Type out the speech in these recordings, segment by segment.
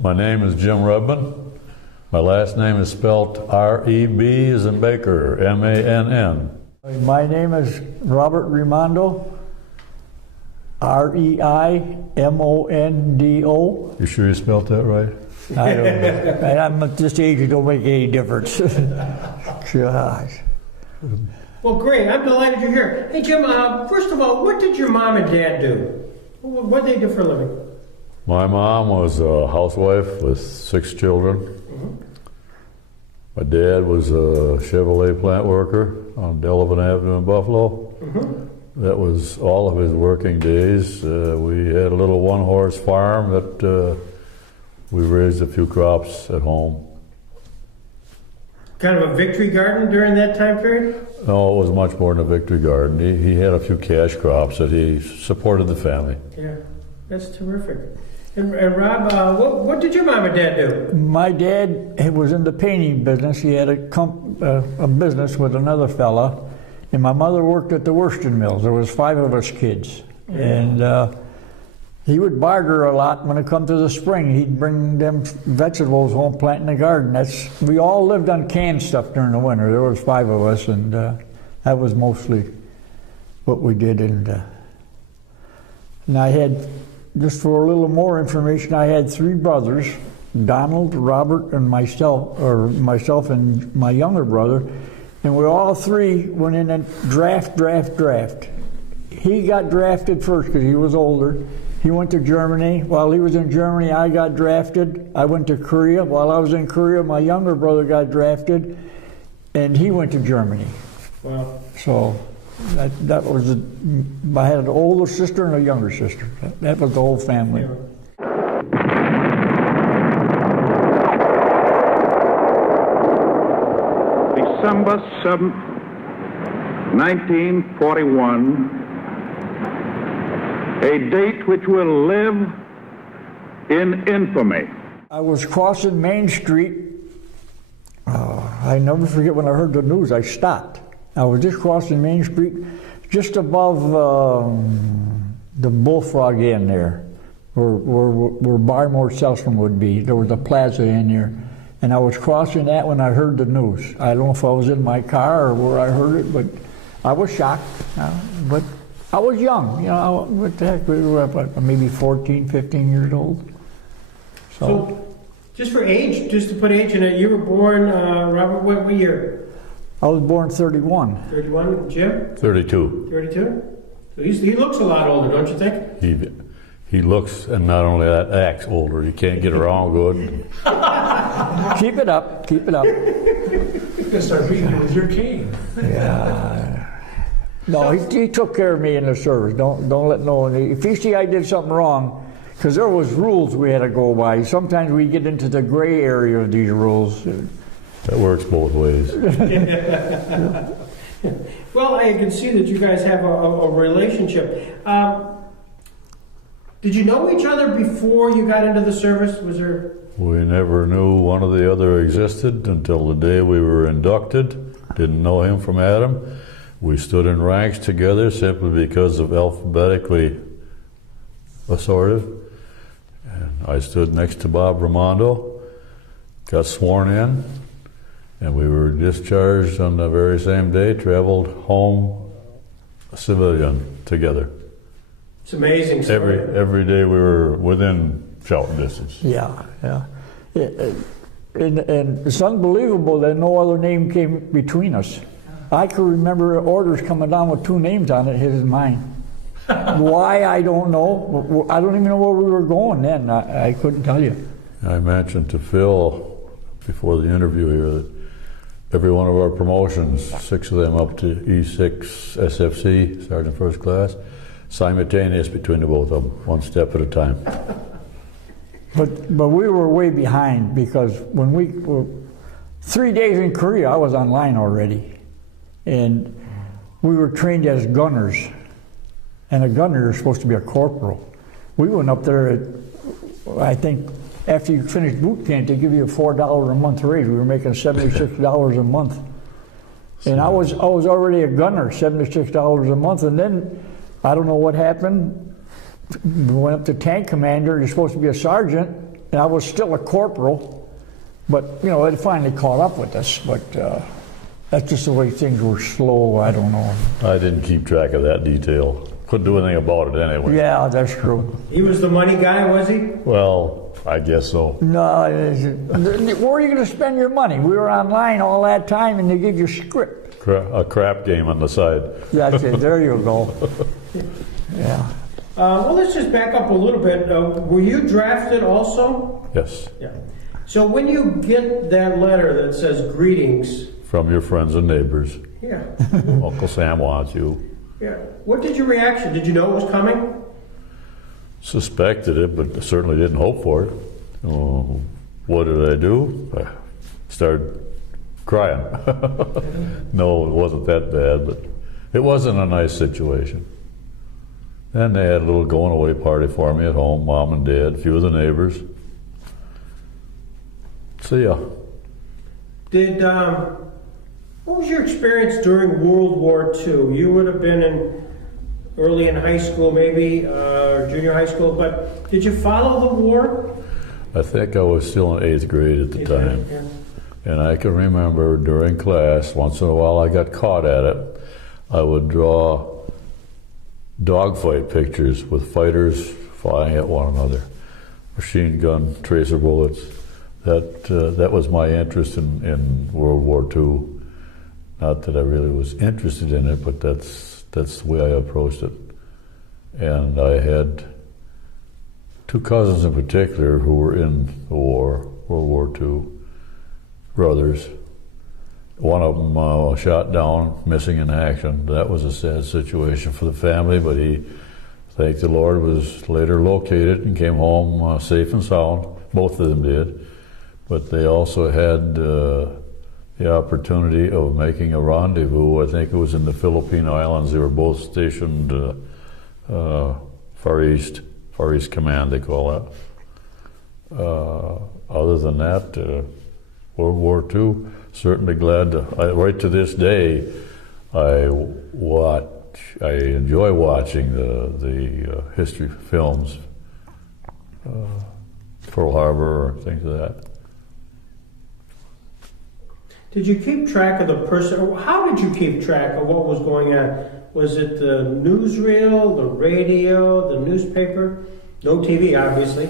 My name is Jim Rebmann. My last name is spelled R-E-B as in Baker, M-A-N-N. My name is Robert Reimondo, R-E-I-M-O-N-D-O. You sure you spelled that right? I don't know. I'm at this age, it don't make any difference. Gosh. Well, great. I'm delighted you're here. Hey, Jim, first of all, what did your mom and dad do? What did they do for a living? My mom was a housewife with 6 children. Mm-hmm. My dad was a Chevrolet plant worker on Delavan Avenue in Buffalo. Mm-hmm. That was all of his working days. We had a little one-horse farm that we raised a few crops at home. Kind of a victory garden during that time period? No, it was much more than a victory garden. He had a few cash crops that he supported the family. Yeah, that's terrific. And Rob, what did your mom and dad do? My dad was in the painting business. He had a business with another fella, and my mother worked at the worsted mills. There was 5 of us kids, and he would barter a lot when it come to the spring. He'd bring them vegetables home, plant in the garden. We all lived on canned stuff during the winter. There was 5 of us, and that was mostly what we did. And I had, just for a little more information, I had 3 brothers, Donald, Robert, and myself and my younger brother, and we all 3 went in and draft. He got drafted first because he was older. He went to Germany. While he was in Germany, I got drafted. I went to Korea. While I was in Korea, my younger brother got drafted, and he went to Germany. Wow. So that was I had an older sister and a younger sister. That was the whole family. Yeah. December 7th, 1941, a date which will live in infamy. I was crossing Main Street. I never forget when I heard the news, I stopped. I was just crossing Main Street, just above the Bullfrog Inn there, where Barmore Selstrom would be. There was a plaza in there. And I was crossing that when I heard the news. I don't know if I was in my car or where I heard it, but I was shocked. But I was young, what the heck, we were maybe 14, 15 years old. So just for age, just to put age in it, you were born, Robert, what year? I was born 31. 31, Jim? 32. 32? So he looks a lot older, don't you think? He looks, and not only that, acts older. You can't get around good. Keep it up, keep it up. You're gonna start beating it with your cane. Yeah. No, he took care of me in the service. Don't let no one. If you see I did something wrong, because there was rules we had to go by. Sometimes we get into the gray area of these rules. That works both ways. Well, I can see that you guys have a relationship. Did you know each other before you got into the service? Was there? We never knew one or the other existed until the day we were inducted. Didn't know him from Adam. We stood in ranks together simply because of alphabetically assorted. And I stood next to Bob Reimondo, got sworn in, and we were discharged on the very same day, traveled home a civilian together. It's amazing. Story. Every day we were within shouting distance. Yeah. And it's unbelievable that no other name came between us. I can remember orders coming down with 2 names on it, his and mine. Why, I don't know. I don't even know where we were going then. I couldn't tell you. I mentioned to Phil before the interview here that every one of our promotions, 6 of them up to E6 SFC, Sergeant First Class, simultaneous between the both of them, 1 step at a time. But we were way behind because when we were 3 days in Korea, I was online already. And we were trained as gunners. And a gunner is supposed to be a corporal. We went up there, I think, after you finish boot camp, they give you a $4 a month raise. We were making $76 a month. And I was already a gunner, $76 a month. And then, I don't know what happened. We went up to tank commander. You're supposed to be a sergeant. and I was still a corporal, but you know, it finally caught up with us. But that's just the way things were slow. I don't know. I didn't keep track of that detail. Couldn't do anything about it anyway. Yeah, that's true. He was the money guy, was he? Well, I guess so. No, where are you going to spend your money? We were online all that time, and they give you script. A crap game on the side. That's it. There you go. Yeah. Well, let's just back up a little bit. Were you drafted also? Yes. Yeah. So when you get that letter that says greetings, From your friends and neighbors. yeah, Uncle Sam wants you. yeah. What did your reaction? Did you know it was coming? Suspected it, but certainly didn't hope for it. What did I do? I started crying. No, it wasn't that bad, but it wasn't a nice situation. Then they had a little going away party for me at home, Mom and Dad, a few of the neighbors. See ya. What was your experience during World War II? You would have been early in high school, maybe, or junior high school, but did you follow the war? I think I was still in 8th grade at the time. Yeah. And I can remember during class, once in a while I got caught at it, I would draw dogfight pictures with fighters flying at one another, machine gun, tracer bullets. That was my interest in World War II. Not that I really was interested in it, but that's the way I approached it. And I had 2 cousins in particular who were in the war, World War II, brothers. One of them shot down, missing in action. That was a sad situation for the family, but he, thank the Lord, was later located and came home safe and sound. Both of them did. But they also had the opportunity of making a rendezvous. I think it was in the Philippine Islands. They were both stationed Far East Command, they call that. Other than that, World War II, certainly glad to, right to this day, I enjoy watching the history films, Pearl Harbor or things like that. Did you keep track of the person? How did you keep track of what was going on? Was it the newsreel, the radio, the newspaper? No TV, obviously.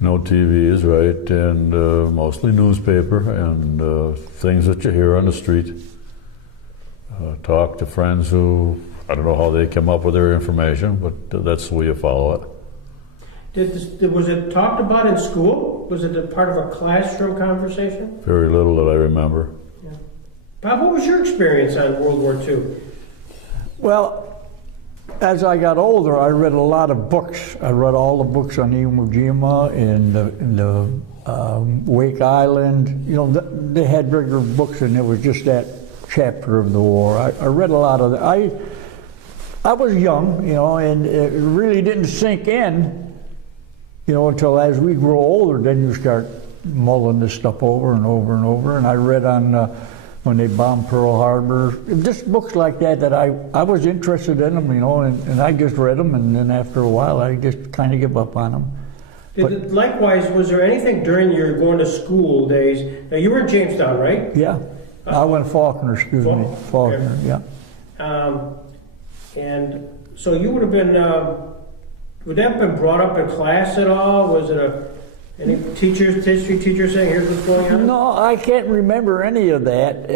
No TV is right, and mostly newspaper and things that you hear on the street. Talk to friends who, I don't know how they come up with their information, but that's the way you follow it. Was it talked about in school? Was it a part of a classroom conversation? Very little that I remember. Yeah. Bob, what was your experience on World War II? Well, as I got older, I read a lot of books. I read all the books on Iwo Jima and the Wake Island. You know, they had regular books, and it was just that chapter of the war. I read a lot of that. I was young, you know, and it really didn't sink in, you know, until as we grow older, then you start mulling this stuff over and over and over. And I read on when they bombed Pearl Harbor, just books like that I was interested in them, you know, and I just read them, and then after a while I just kind of give up on them. Likewise, was there anything during your going to school days? Now you were in Jamestown, right? Yeah, I went Faulkner, Faulkner, okay. Yeah. And so you would have been, would that have been brought up in class at all? Was it any history teacher saying, here's what's going on? No, I can't remember any of that.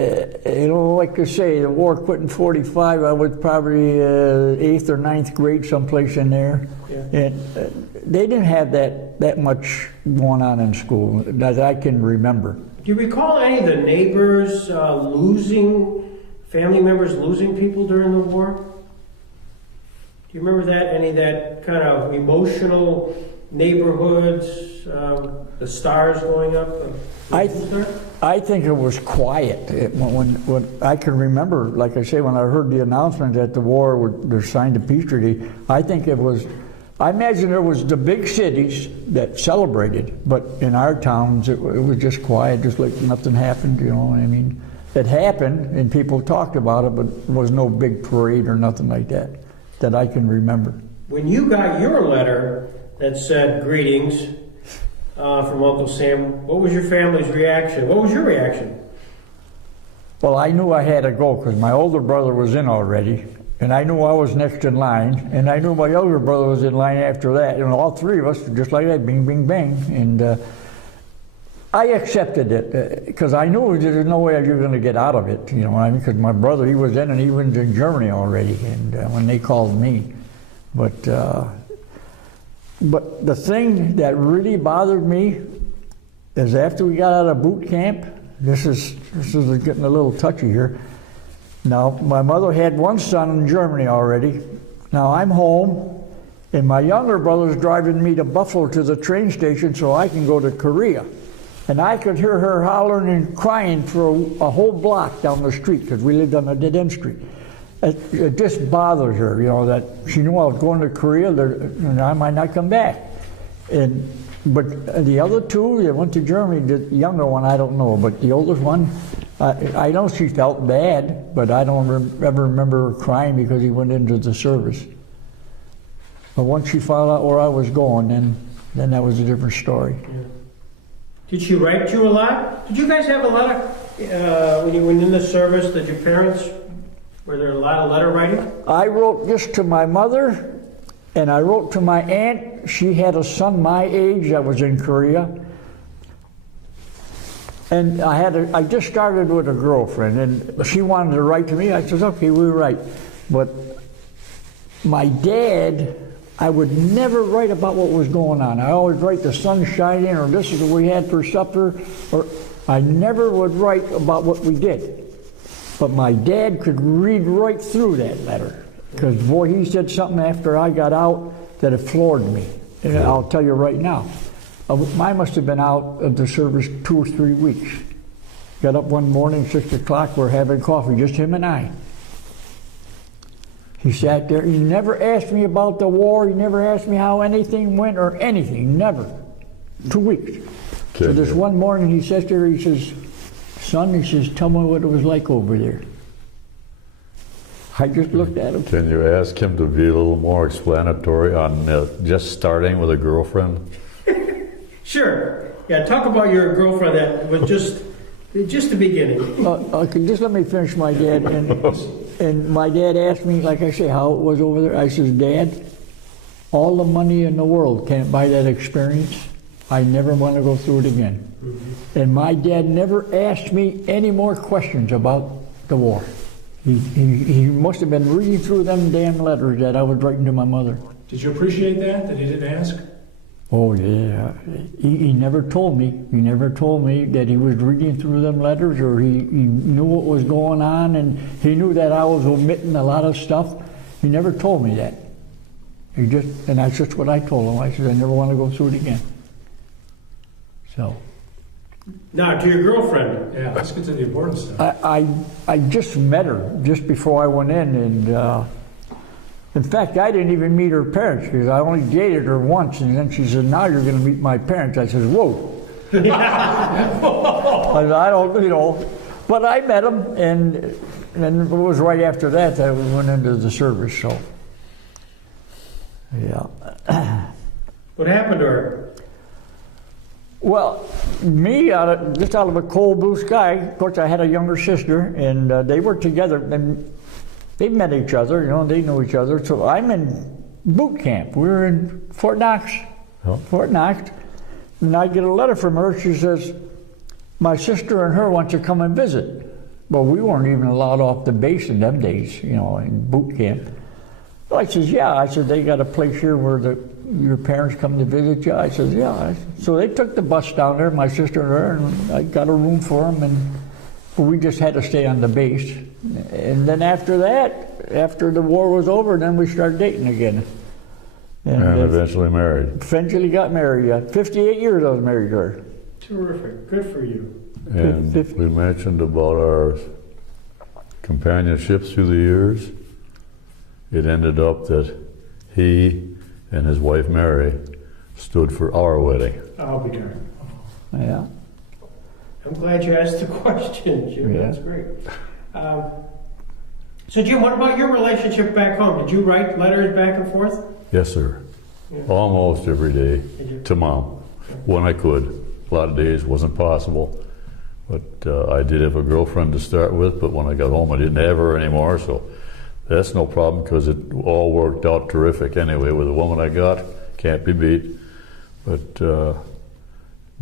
You know, like I say, the war quit in 45. I was probably 8th or 9th grade, someplace in there. Yeah. And they didn't have that much going on in school that I can remember. Do you recall any of the neighbors family members losing people during the war? Do you remember that? Any of that kind of emotional neighborhoods, the stars going up? I think it was quiet. When I can remember, like I say, when I heard the announcement that the war they're signed a peace treaty, I think it was. I imagine there was the big cities that celebrated, but in our towns it was just quiet, just like nothing happened. You know, I mean, it happened and people talked about it, but there was no big parade or nothing like that I can remember. When you got your letter that said greetings, from Uncle Sam. What was your family's reaction? What was your reaction? Well, I knew I had to go because my older brother was in already, and I knew I was next in line, and I knew my younger brother was in line after that, and all three of us, just like that, bing, bing, bang. And I accepted it because I knew there was no way you were going to get out of it, you know what I mean? Because my brother, he was in, and he was in Germany already, and when they called me. But the thing that really bothered me is after we got out of boot camp, this is getting a little touchy here. Now, my mother had one son in Germany already. Now I'm home, and my younger brother's driving me to Buffalo to the train station so I can go to Korea. And I could hear her hollering and crying for a whole block down the street because we lived on a dead-end street. It just bothered her, you know, that she knew I was going to Korea, and I might not come back. But the other two, they went to Germany. The younger one, I don't know, but the oldest one, I know she felt bad, but I don't ever remember her crying because he went into the service. But once she found out where I was going, then that was a different story. Yeah. Did she write you a lot? Did you guys have a lot of, when you went in the service, did your parents, were there a lot of letter writing? I wrote just to my mother, and I wrote to my aunt. She had a son my age that was in Korea. And I just started with a girlfriend, and she wanted to write to me. I said, okay, we'll write. But my dad, I would never write about what was going on. I always write the sun shining, or this is what we had for supper, or I never would write about what we did. But my dad could read right through that letter. Because, boy, he said something after I got out that it floored me. And I'll tell you right now. I must have been out of the service 2 or 3 weeks. Got up one morning, 6 o'clock, we're having coffee, just him and I. He sat there. He never asked me about the war. He never asked me how anything went or anything. Never. 2 weeks. So this one morning he says to her, he says, son, he says, tell me what it was like over there. I just looked at him. Can you ask him to be a little more explanatory on just starting with a girlfriend? Sure. Yeah, talk about your girlfriend that was just the beginning. Okay, just let me finish my dad. And my dad asked me, like I say, how it was over there. I says, Dad, all the money in the world can't buy that experience. I never want to go through it again. Mm-hmm. And my dad never asked me any more questions about the war. He must have been reading through them damn letters that I was writing to my mother. Did you appreciate that he didn't ask? Oh, yeah. He never told me. He never told me that he was reading through them letters, or he knew what was going on, and he knew that I was omitting a lot of stuff. He never told me that. And that's just what I told him. I said, I never want to go through it again. So. Now, to your girlfriend. Yeah, let's get to the important stuff. I just met her just before I went in, and in fact, I didn't even meet her parents because I only dated her once, and then she said, now you're going to meet my parents. I said, whoa. I don't, you know, but I met them, and it was right after that we went into the service, so, yeah. What happened to her? Well, me, just out of a cold blue sky, of course I had a younger sister, and they were together, and they met each other, you know, they knew each other. So I'm in boot camp. We were in Fort Knox, Fort Knox, and I get a letter from her. She says, my sister and her want to come and visit. Well, we weren't even allowed off the base in them days, you know, in boot camp. Well, I says, yeah. I said, they got a place here where your parents come to visit you. I said, yeah. So they took the bus down there, my sister and her, and I got a room for them, and we just had to stay on the base. And then after that, after the war was over, then we started dating again. And eventually married. Eventually got married, yeah. 58 years I was married to her. Terrific. Good for you. And we mentioned about our companionship through the years. It ended up that he and his wife Mary stood for our wedding. I'll be darned. Yeah. I'm glad you asked the question, Jim. Yeah. That's great. So, Jim, what about your relationship back home? Did you write letters back and forth? Yes, sir. Yeah. Almost every day to Mom. when I could. A lot of days wasn't possible. But I did have a girlfriend to start with, but when I got home I didn't have her anymore, so that's no problem because it all worked out terrific anyway with the woman I got. Can't be beat. But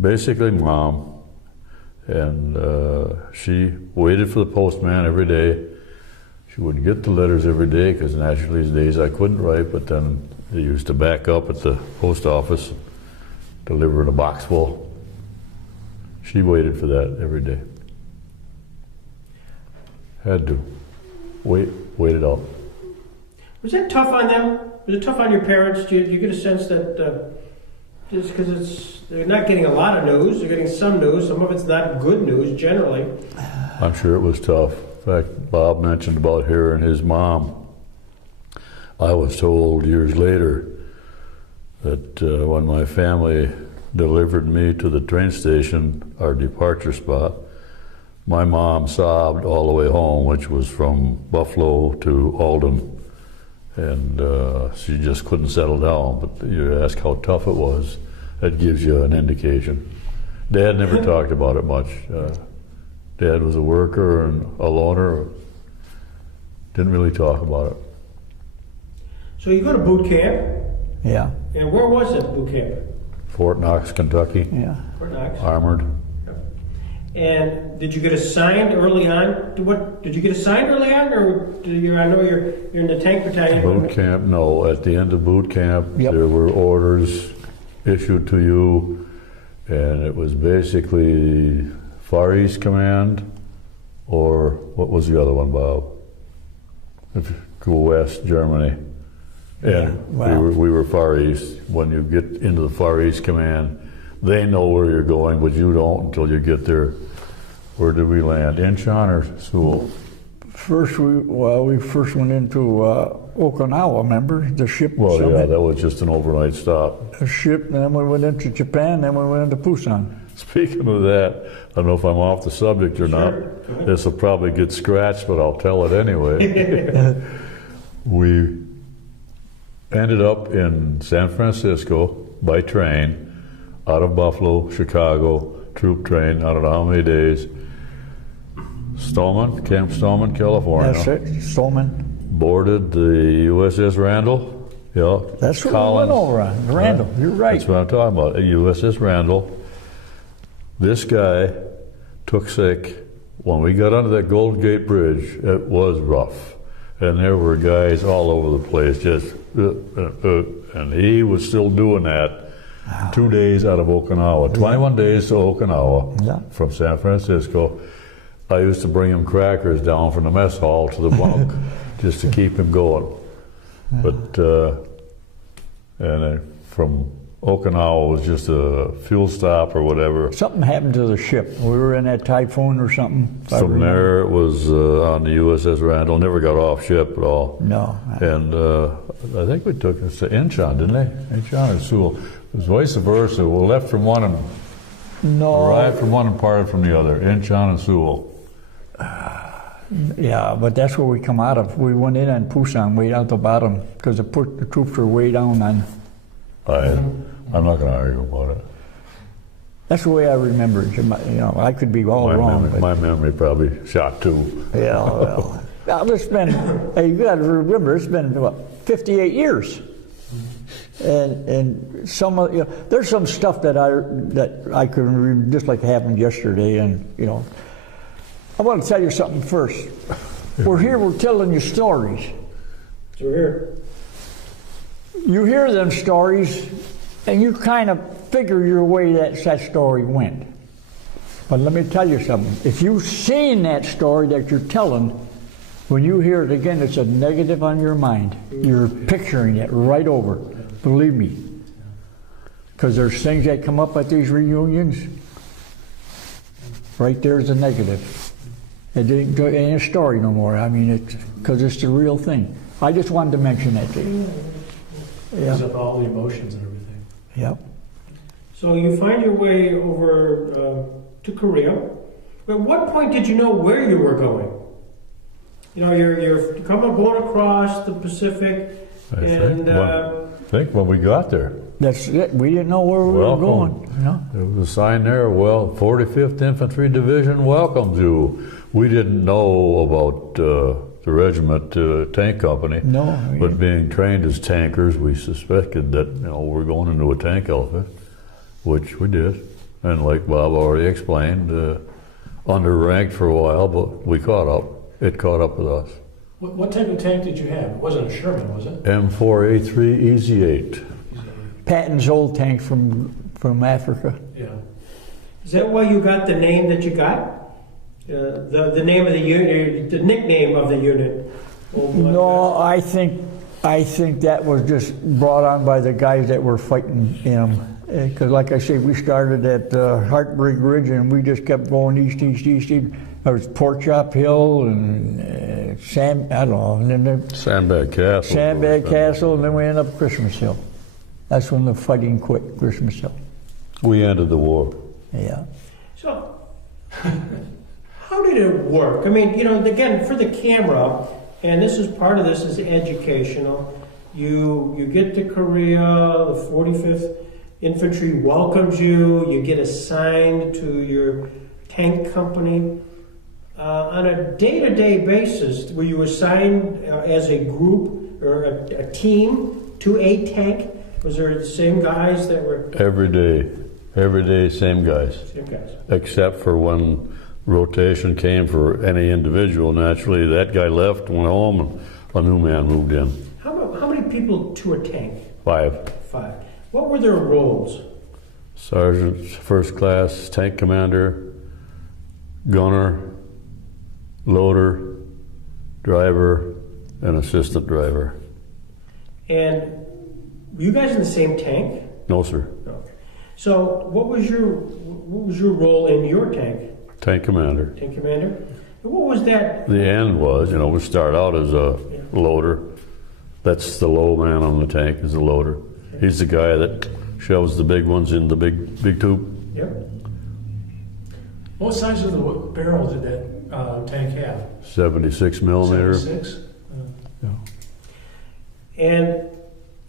basically Mom. And she waited for the postman every day. She would get the letters every day because naturally these days I couldn't write, but then they used to back up at the post office, deliver in a box full. She waited for that every day. Had to. Wait it out. Was that tough on them? Was it tough on your parents? Do you get a sense that just because they're not getting a lot of news, they're getting some news, some of it's not good news generally? I'm sure it was tough. In fact, Bob mentioned about her and his mom. I was told years later that when my family delivered me to the train station, our departure spot, my mom sobbed all the way home, which was from Buffalo to Alden. And she just couldn't settle down. But you ask how tough it was, that gives you an indication. Dad never talked about it much. Dad was a worker and a loner. Didn't really talk about it. So you go to boot camp. Yeah. And where was it, boot camp? Fort Knox, Kentucky. Yeah. Fort Knox. Armored. And did you get assigned early on? Did you get assigned early on, or I know you're in the tank battalion. Boot camp, no. At the end of boot camp, Yep. there were orders issued to you, and it was basically Far East Command, or what was the other one, Bob? If you go west, Germany. And wow. we were Far East. When you get into the Far East Command, they know where you're going, but you don't until you get there. Where did we land? Incheon or Sewell? First, we first went into Okinawa. Remember the ship? Well, summit? yeah, that was just an overnight stop. A ship. Then we went into Japan. Then we went into Busan. Speaking of that, I don't know if I'm off the subject or not. This will probably get scratched, but I'll tell it anyway. We ended up in San Francisco by train, out of Buffalo, Chicago, troop train, I don't know how many days. Camp Stallman, California. That's it. Stallman. Boarded the USS Randall. Yeah. That's what we went over on. Randall. You're right. That's what I'm talking about. USS Randall. This guy took sick. When we got under that Golden Gate Bridge, it was rough. And there were guys all over the place, just, and he was still doing that 2 days out of Okinawa, 21 days to Okinawa from San Francisco. I used to bring him crackers down from the mess hall to the bunk just to keep him going. But, from Okinawa was just a fuel stop or whatever. Something happened to the ship. We were in that typhoon or something. From there, it was on the USS Randall. Never got off ship at all. No. And I think we took us to Incheon, didn't they? Incheon or Sewell. It was vice versa. We left from one and arrived from one and parted from the other. Incheon and Sewell. Yeah, but that's where we come out of. We went in on Busan, way out the bottom, because the troops were way down on. I'm not going to argue about it. That's the way I remember it. You know, I could be all wrong. My memory probably shot too. Yeah, well. Now, it's been, hey, you got to remember, it's been, what, 58 years. And some of, there's some stuff that I could remember, just like it happened yesterday. And, I want to tell you something first. We're here, we're telling you stories. So here. You hear them stories, and you kind of figure your way that story went. But let me tell you something. If you've seen that story that you're telling, when you hear it again, it's a negative on your mind. You're picturing it right over. Believe me. Because there's things that come up at these reunions. Right there's a negative. It ain't a story no more. I mean, it's because it's the real thing. I just wanted to mention that to you. Brings up all the emotions and everything. Yep. So you find your way over to Korea. At what point did you know where you were going? You're going across the Pacific, and I think when we got there. That's it. We didn't know where we were going. You know? There was a sign there, well, 45th Infantry Division welcomes you. We didn't know about the regiment tank company. No. But being trained as tankers, we suspected that, we're going into a tank outfit, which we did. And like Bob already explained, underranked for a while, but we caught up. It caught up with us. What type of tank did you have? It wasn't a Sherman, was it? M4A3 Easy 8. Patton's old tank from Africa. Yeah. Is that why you got the name that you got? The name of the unit, the nickname of the unit? No, I think that was just brought on by the guys that were fighting in them. Because like I say, we started at Heartbreak Ridge and we just kept going east. There was Pork Chop Hill and and then Sandbag Castle. Sandbag Castle, and then we ended up Christmas Hill. That's when the fighting quit, Christmas Hill. We ended the war. Yeah. So, how did it work? I mean, again, for the camera, and this is part of this is educational. You get to Korea, the 45th Infantry welcomes you. You get assigned to your tank company. On a day-to-day basis, were you assigned as a group or a team to a tank? Was there the same guys that were... Every day, same guys. Same guys. Except for when rotation came for any individual, naturally, that guy left, went home, and a new man moved in. How many people to a tank? 5. 5. What were their roles? Sergeant, first class, tank commander, gunner, loader, driver, and assistant driver. And were you guys in the same tank? No, sir. No. So what was your role in your tank? Tank commander. Tank commander? And what was that? The end was, we start out as a loader. That's the low man on the tank, is the loader. Okay. He's the guy that shoves the big ones in the big tube. Yep. What size of the barrel did that tank have? 76 millimeter. 76? Yeah. And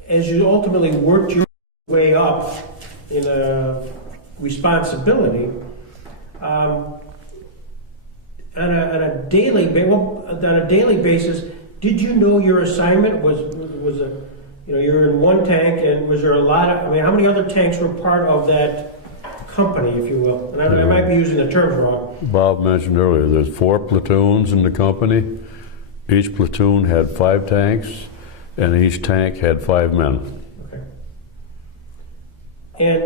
as you ultimately worked your way up in a responsibility, on a daily basis, did you know your assignment was you're in one tank, and was there a lot of? How many other tanks were part of that company, if you will? And I might be using the terms wrong. Bob mentioned earlier, there's 4 platoons in the company. Each platoon had 5 tanks, and each tank had 5 men. Okay. And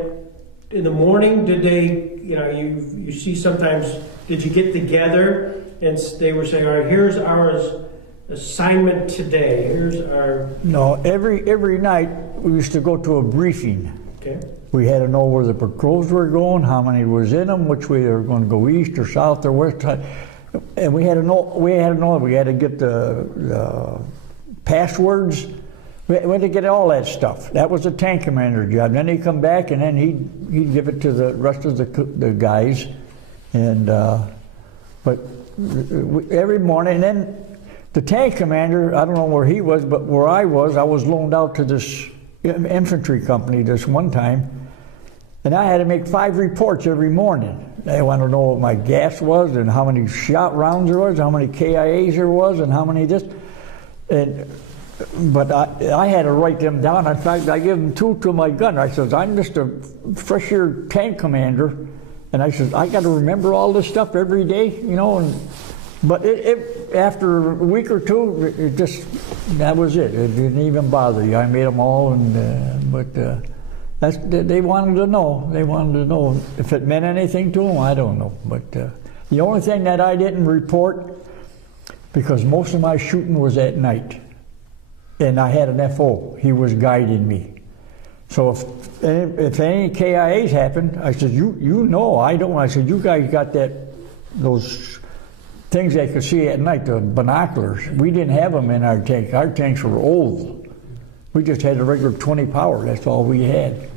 in the morning, did they, you see sometimes, did you get together and they were saying, all right, here's our assignment today, here's our... No, every night we used to go to a briefing. Okay. We had to know where the patrols were going, how many was in them, which way they were going to go east or south or west. And we had to know, we had to get the passwords. We had to get all that stuff. That was the tank commander's job. Then he'd come back and then he'd give it to the rest of the guys. And but every morning, and then the tank commander, I don't know where he was, but where I was loaned out to this infantry company this one time, and I had to make 5 reports every morning. They wanted to know what my gas was and how many shot rounds there was, how many KIAs there was, and how many this. But I had to write them down. In fact, I gave them 2 to my gunner. I says, I'm just a fresh year tank commander, and I says, I got to remember all this stuff every day, But after a week or 2, that was it. It didn't even bother you. I made them all, but they wanted to know. They wanted to know if it meant anything to them. I don't know. But the only thing that I didn't report, because most of my shooting was at night, and I had an FO. He was guiding me. So if any KIAs happened, I said, I don't. I said, you guys got those things they could see at night, the binoculars. We didn't have them in our tank. Our tanks were old. We just had a regular 20 power. That's all we had.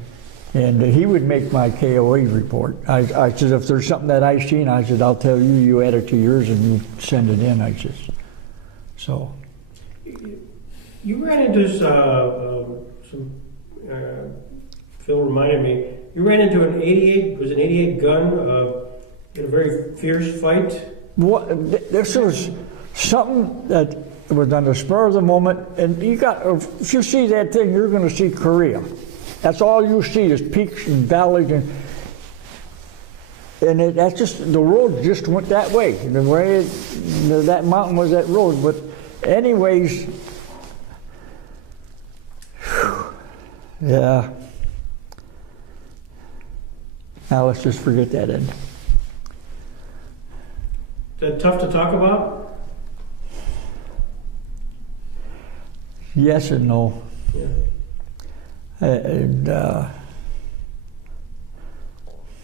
And he would make my KOA report. I said, if there's something that I seen, I said, I'll tell you, you add it to yours and you send it in, I said. So. You ran into some Phil reminded me, you ran into an 88 gun in a very fierce fight. This was something that was on the spur of the moment, and if you see that thing, you're going to see Korea. That's all you see is peaks and valleys, and that's just, the road just went that way. The way that mountain was that road. But anyways, yeah. Now let's just forget that end. Is that tough to talk about? Yes and no. Yeah. And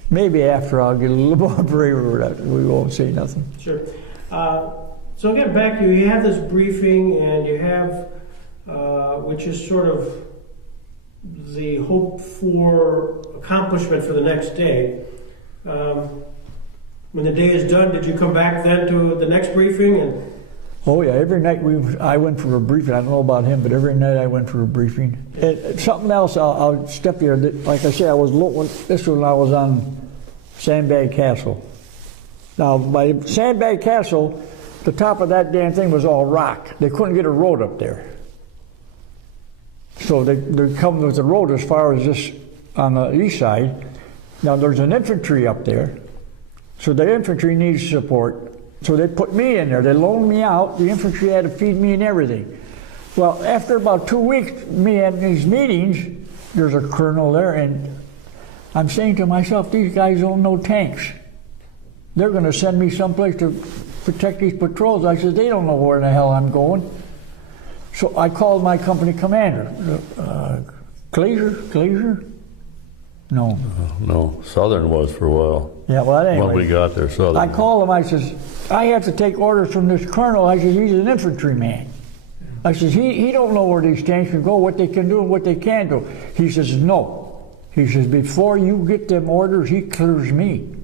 maybe after I'll get a little more braver, we won't say nothing. Sure. So again, back to you have this briefing, and you have, which is sort of the hope for accomplishment for the next day. When the day is done, did you come back then to the next briefing? And oh yeah, every night I went for a briefing. I don't know about him, but every night I went for a briefing. And something else, I'll step here. Like I said, this was when I was on Sandbag Castle. Now, by Sandbag Castle, the top of that damn thing was all rock. They couldn't get a road up there. So they come with the road as far as this on the east side. Now there's an infantry up there, so the infantry needs support. So they put me in there. They loaned me out. The infantry had to feed me and everything. Well, after about 2 weeks, me at these meetings, there's a colonel there, and I'm saying to myself, these guys own no tanks. They're going to send me someplace to protect these patrols. I said, they don't know where the hell I'm going. So I called my company commander, Glazer? No. No, Southern was for a while. Yeah, well, anyway. When we got there, Southern. I called him, I says, I have to take orders from this colonel. I says, he's an infantryman. I says, he don't know where these tanks can go, what they can do and what they can't do. He says, no. He says, before you get them orders, he clears me.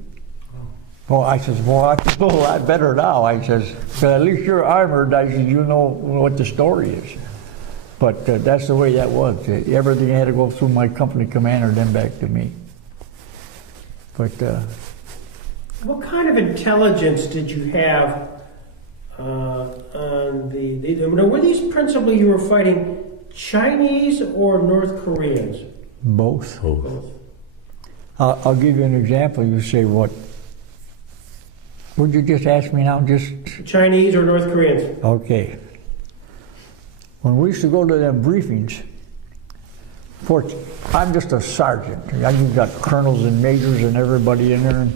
Well, I says, well, I feel a lot better now. I says, because at least you're armored. I says, you know what the story is. But that's the way that was. Everything had to go through my company commander, then back to me. But what kind of intelligence did you have on were these principally you were fighting Chinese or North Koreans? both. Both. I'll give you an example. You say, what? Would you just ask me now? Just Chinese or North Koreans? okay. When we used to go to them briefings, I'm just a sergeant. You've got colonels and majors and everybody in there,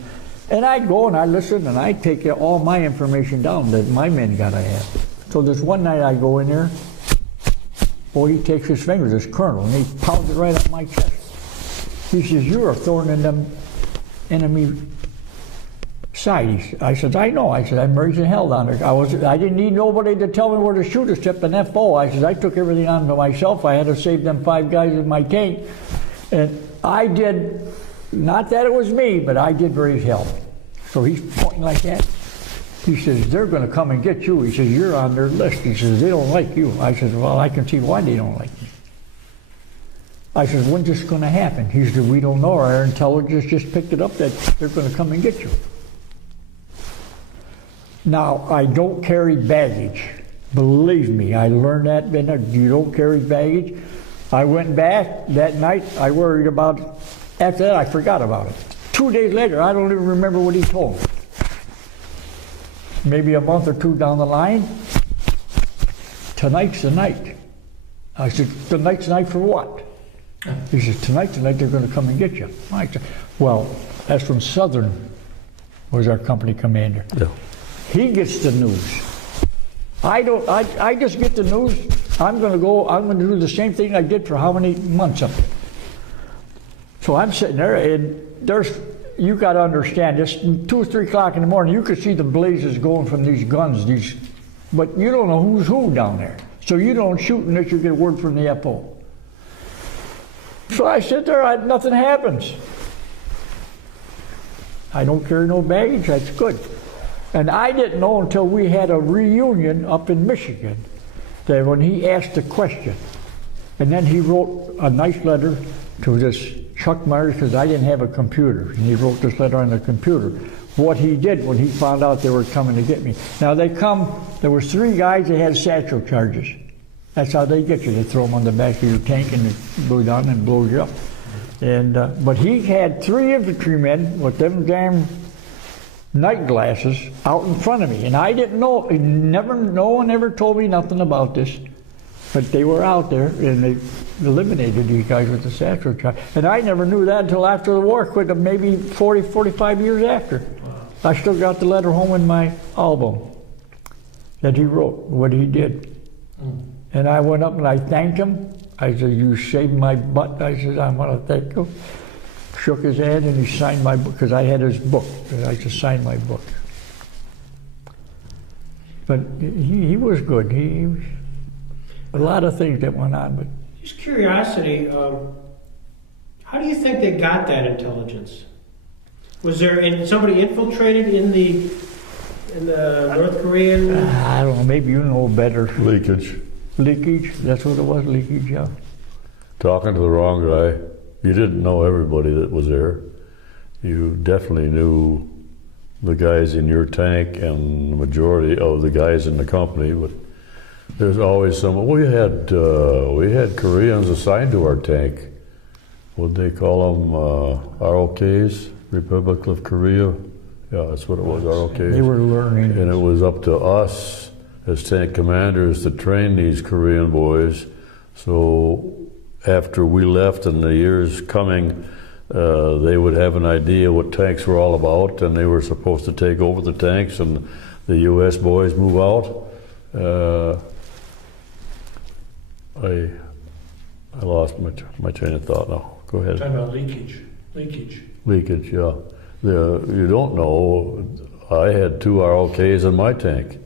and I go and I listen and I take all my information down that my men gotta have. So this one night I go in there. Boy, he takes his fingers, this colonel, and he pounds it right on my chest. He says, "You're a thorn in them enemy side." I said, "I know." I said, "I'm raising hell down there." I didn't need nobody to tell me where to shoot except an FO. I said, "I took everything on to myself. I had to save them 5 guys in my tank." And I did, not that it was me, but I did raise hell. So he's pointing like that. He says, "They're going to come and get you." He says, "You're on their list." He says, "They don't like you." I said, "Well, I can see why they don't like me." I said, "When's this going to happen?" He said, "We don't know. Our intelligence just picked it up that they're going to come and get you." Now, I don't carry baggage. Believe me, I learned that. You don't carry baggage. I went back that night. I worried about it. After that, I forgot about it. 2 days later, I don't even remember what he told me. Maybe a month or two down the line, "Tonight's the night." I said, "Tonight's the night for what?" He says, "Tonight's the night they're going to come and get you." I said, well, that's when Southern was our company commander. Yeah. He gets the news. I don't. I just get the news. I'm going to do the same thing I did for how many months up there. So I'm sitting there, and you got to understand this. 2 or 3 o'clock in the morning, you could see the blazes going from these guns. But you don't know who's who down there. So you don't shoot unless you get word from the FO. So I sit there. Nothing happens. I don't carry no baggage. That's good. And I didn't know until we had a reunion up in Michigan that when he asked the question, And then he wrote a nice letter to this Chuck Myers, because I didn't have a computer. And he wrote this letter on the computer. What he did when he found out they were coming to get me. Now there were 3 guys that had satchel charges. That's how they get you. They throw them on the back of your tank and it goes down and blows you up. And but he had 3 infantrymen with them damn night glasses out in front of me, and I didn't know. No one ever told me nothing about this, but they were out there and they eliminated these guys with the satchel charge. And I never knew that until after the war, quick, maybe 40, 45 years after. I still got the letter home in my album that he wrote, what he did. And I went up and I thanked him. I said, "You saved my butt." I said, "I want to thank you." Shook his hand and he signed my book, because I had his book, and I just signed my book. But he was good. He a lot of things that went on, but Just curiosity, how do you think they got that intelligence? Was there somebody infiltrated in the North Korean? I don't know, maybe you know better. Leakage. Leakage, that's what it was, leakage, yeah. Talking to the wrong guy. You didn't know everybody that was there. You definitely knew the guys in your tank and the majority of the guys in the company, but there's always some. We had Koreans assigned to our tank. What'd they call them? ROKs, Republic of Korea. Yeah, that's what it was, ROKs. They were learning. And it was up to us as tank commanders to train these Korean boys. So after we left in the years coming, they would have an idea what tanks were all about, and they were supposed to take over the tanks and the U.S. boys move out. I lost my train of thought now. Go ahead. Talking about leakage. Leakage, yeah. You don't know, I had 2 ROKs in my tank.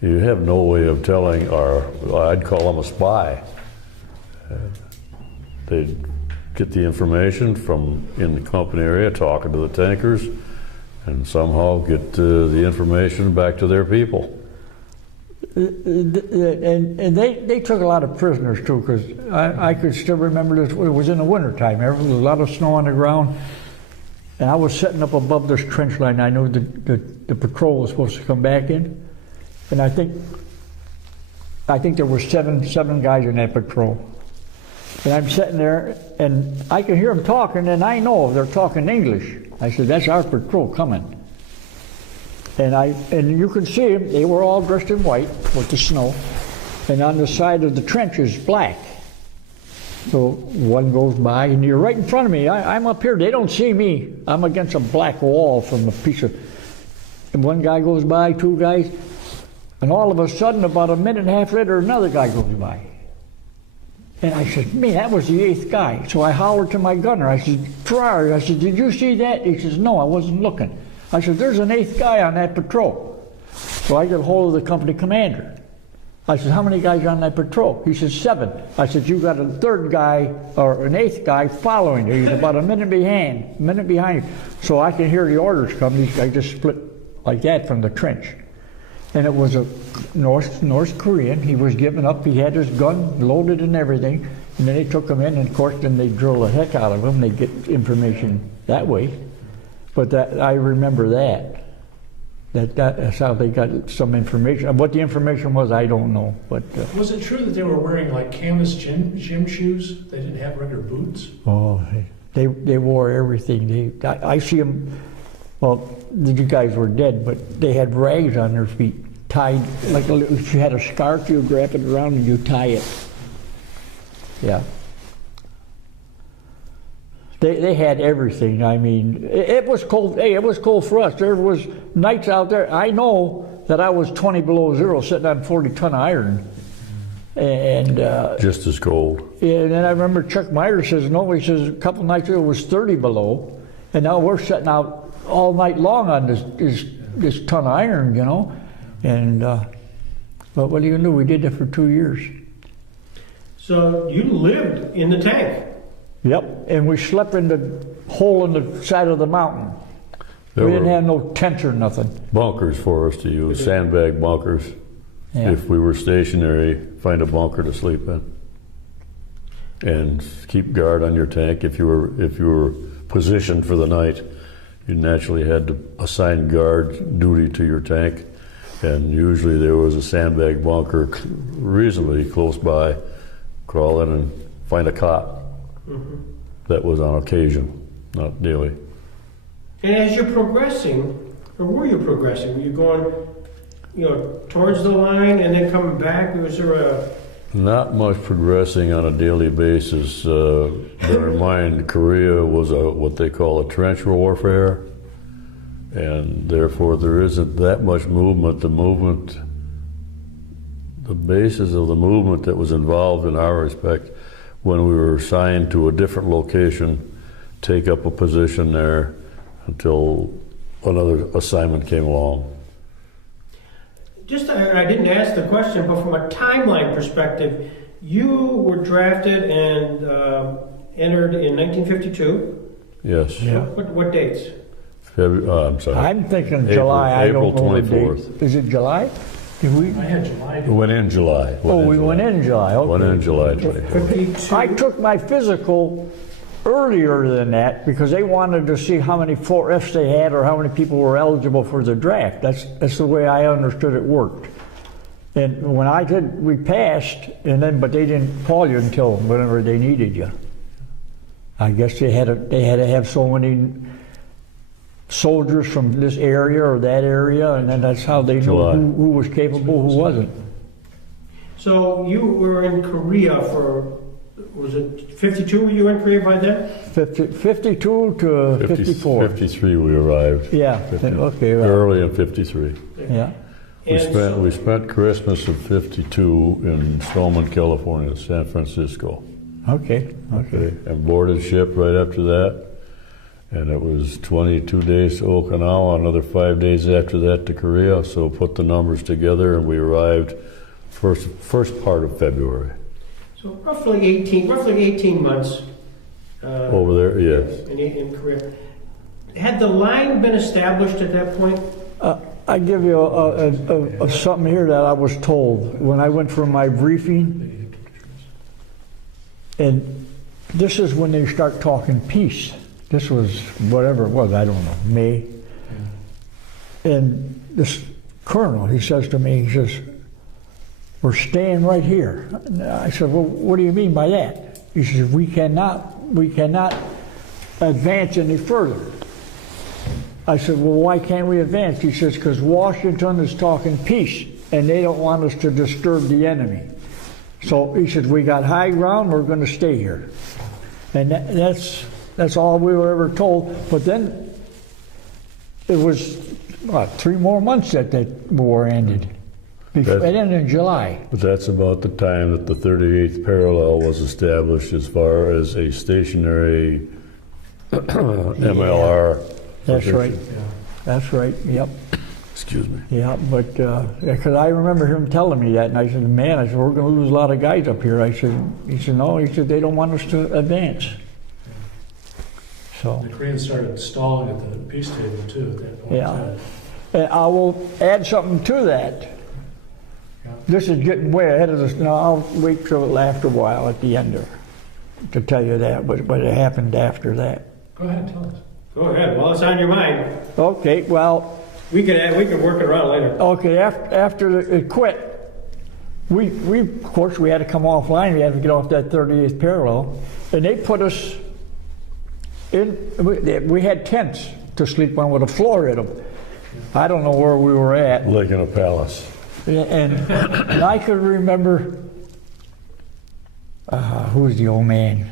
You have no way of telling, or I'd call them a spy. They'd get the information from in the company area, talking to the tankers, and somehow get the information back to their people. And they took a lot of prisoners too, because I could still remember this. It was in the wintertime. There was a lot of snow on the ground, and I was sitting up above this trench line. I knew the patrol was supposed to come back in, and I think there were seven guys in that patrol. And I'm sitting there, and I can hear them talking, and I know they're talking English. I said, "That's our patrol coming." And you can see them. They were all dressed in white with the snow, and on the side of the trench is black. So one goes by, and you're right in front of me. I'm up here. They don't see me. I'm against a black wall from a piece of. And one guy goes by, 2 guys, and all of a sudden, about a minute and a half later, another guy goes by. And I said, "Man, that was the 8th guy." So I hollered to my gunner. I said, "Ferrari," I said, "Did you see that?" He says, "No, I wasn't looking." I said, "There's an 8th guy on that patrol." So I get hold of the company commander. I said, "How many guys are on that patrol?" He says, 7. I said, "You got a 3rd guy or an 8th guy following you. He's about a minute behind you." So I can hear the orders come. These guys just split like that from the trench. And it was a North Korean. He was giving up. He had his gun loaded and everything. And then they took him in, and of course then they drill the heck out of him. They get information that way. But that I remember that's how they got some information. And what the information was, I don't know. But Was it true that they were wearing like canvas gym shoes? They didn't have regular boots? oh, they wore everything. I see them. Well, the guys were dead, but they had rags on their feet, tied like if you had a scarf, you wrap it around and you tie it. Yeah. They had everything. I mean, it was cold. Hey, it was cold for us. There was nights out there. I know that I was 20 below zero, sitting on 40-ton iron, and Just as cold. and then I remember Chuck Myers says, "No," he says, "a couple nights ago it was 30 below, and now we're sitting out all night long on this ton of iron, you know." And but what do you do? We did that for 2 years. So you lived in the tank. Yep, and we slept in the hole in the side of the mountain. There We didn't were have no tents or nothing. bunkers for us to use, sandbag bunkers. Yeah. If we were stationary, find a bunker to sleep in. and keep guard on your tank. If you were positioned for the night, you naturally had to assign guard duty to your tank, and usually there was a sandbag bunker reasonably close by. Crawl in and find a cot. Mm-hmm. That was on occasion, not daily. And as you're progressing, or were you progressing? Were you going, towards the line and then coming back? Was there a... Not much progressing on a daily basis. Bear in mind, Korea was what they call a trench warfare, and therefore there isn't that much movement. The basis of the movement that was involved in our respect, when we were assigned to a different location, take up a position there until another assignment came along. I didn't ask the question, but from a timeline perspective, you were drafted and entered in 1952. Yes. Yeah. What dates? I'm sorry. I'm thinking July. April I don't know 24th. the date. Is it July? Did we? I had July. We went in July. We went in July. Okay. Went in July 24th. 52. I took my physical earlier than that because they wanted to see how many 4Fs they had or how many people were eligible for the draft. That's the way I understood it worked. And when I did, we passed, but they didn't call you until whenever they needed you. I guess they had to have so many soldiers from this area or that area, and then that's how they knew who was capable, who wasn't. So you were in Korea for, was it 52 were you in Korea by then? 52 to 54. 53 we arrived. Yeah, okay. Well, Early in 53. yeah. We spent Christmas of 52 in Stoneman, California, San Francisco. Okay. And boarded ship right after that. And it was 22 days to Okinawa, another 5 days after that to Korea. So put the numbers together, and we arrived first part of February. So roughly 18 months. Over there, yes. In Korea. Had the line been established at that point? I give you something here that I was told when I went for my briefing, and this is when they start talking peace. This was whatever it was, I don't know, May. And this colonel, he says to me, he says, "We're staying right here." I said, "Well, what do you mean by that?" He says, we cannot advance any further." I said, "Well, why can't we advance?" He says, "Because Washington is talking peace, and they don't want us to disturb the enemy." So he said, "We got high ground, we're going to stay here." And that's all we were ever told. But then it was, 3 more months that war ended. It ended in July. But that's about the time that the 38th parallel was established as far as a stationary MLR. That's right. That's right. Yep. Excuse me. Yeah, but because I remember him telling me that, and I said, "Man," I said, "we're going to lose a lot of guys up here." He said, "No," he said, "they don't want us to advance." So. The Koreans started stalling at the peace table too at that point. Yeah. And I will add something to that. Yeah. This is getting way ahead of us. No, I'll wait till after a while at the end to tell you that, but it happened after that. Go ahead, tell us. Go ahead. Well, it's on your mind. Okay. Well. We can work it around later. Okay. After it quit, we of course we had to come offline. We had to get off that 38th parallel, and they put us in. We had tents to sleep on with a floor in them. I don't know where we were at. Like in a palace. And I could remember who was the old man?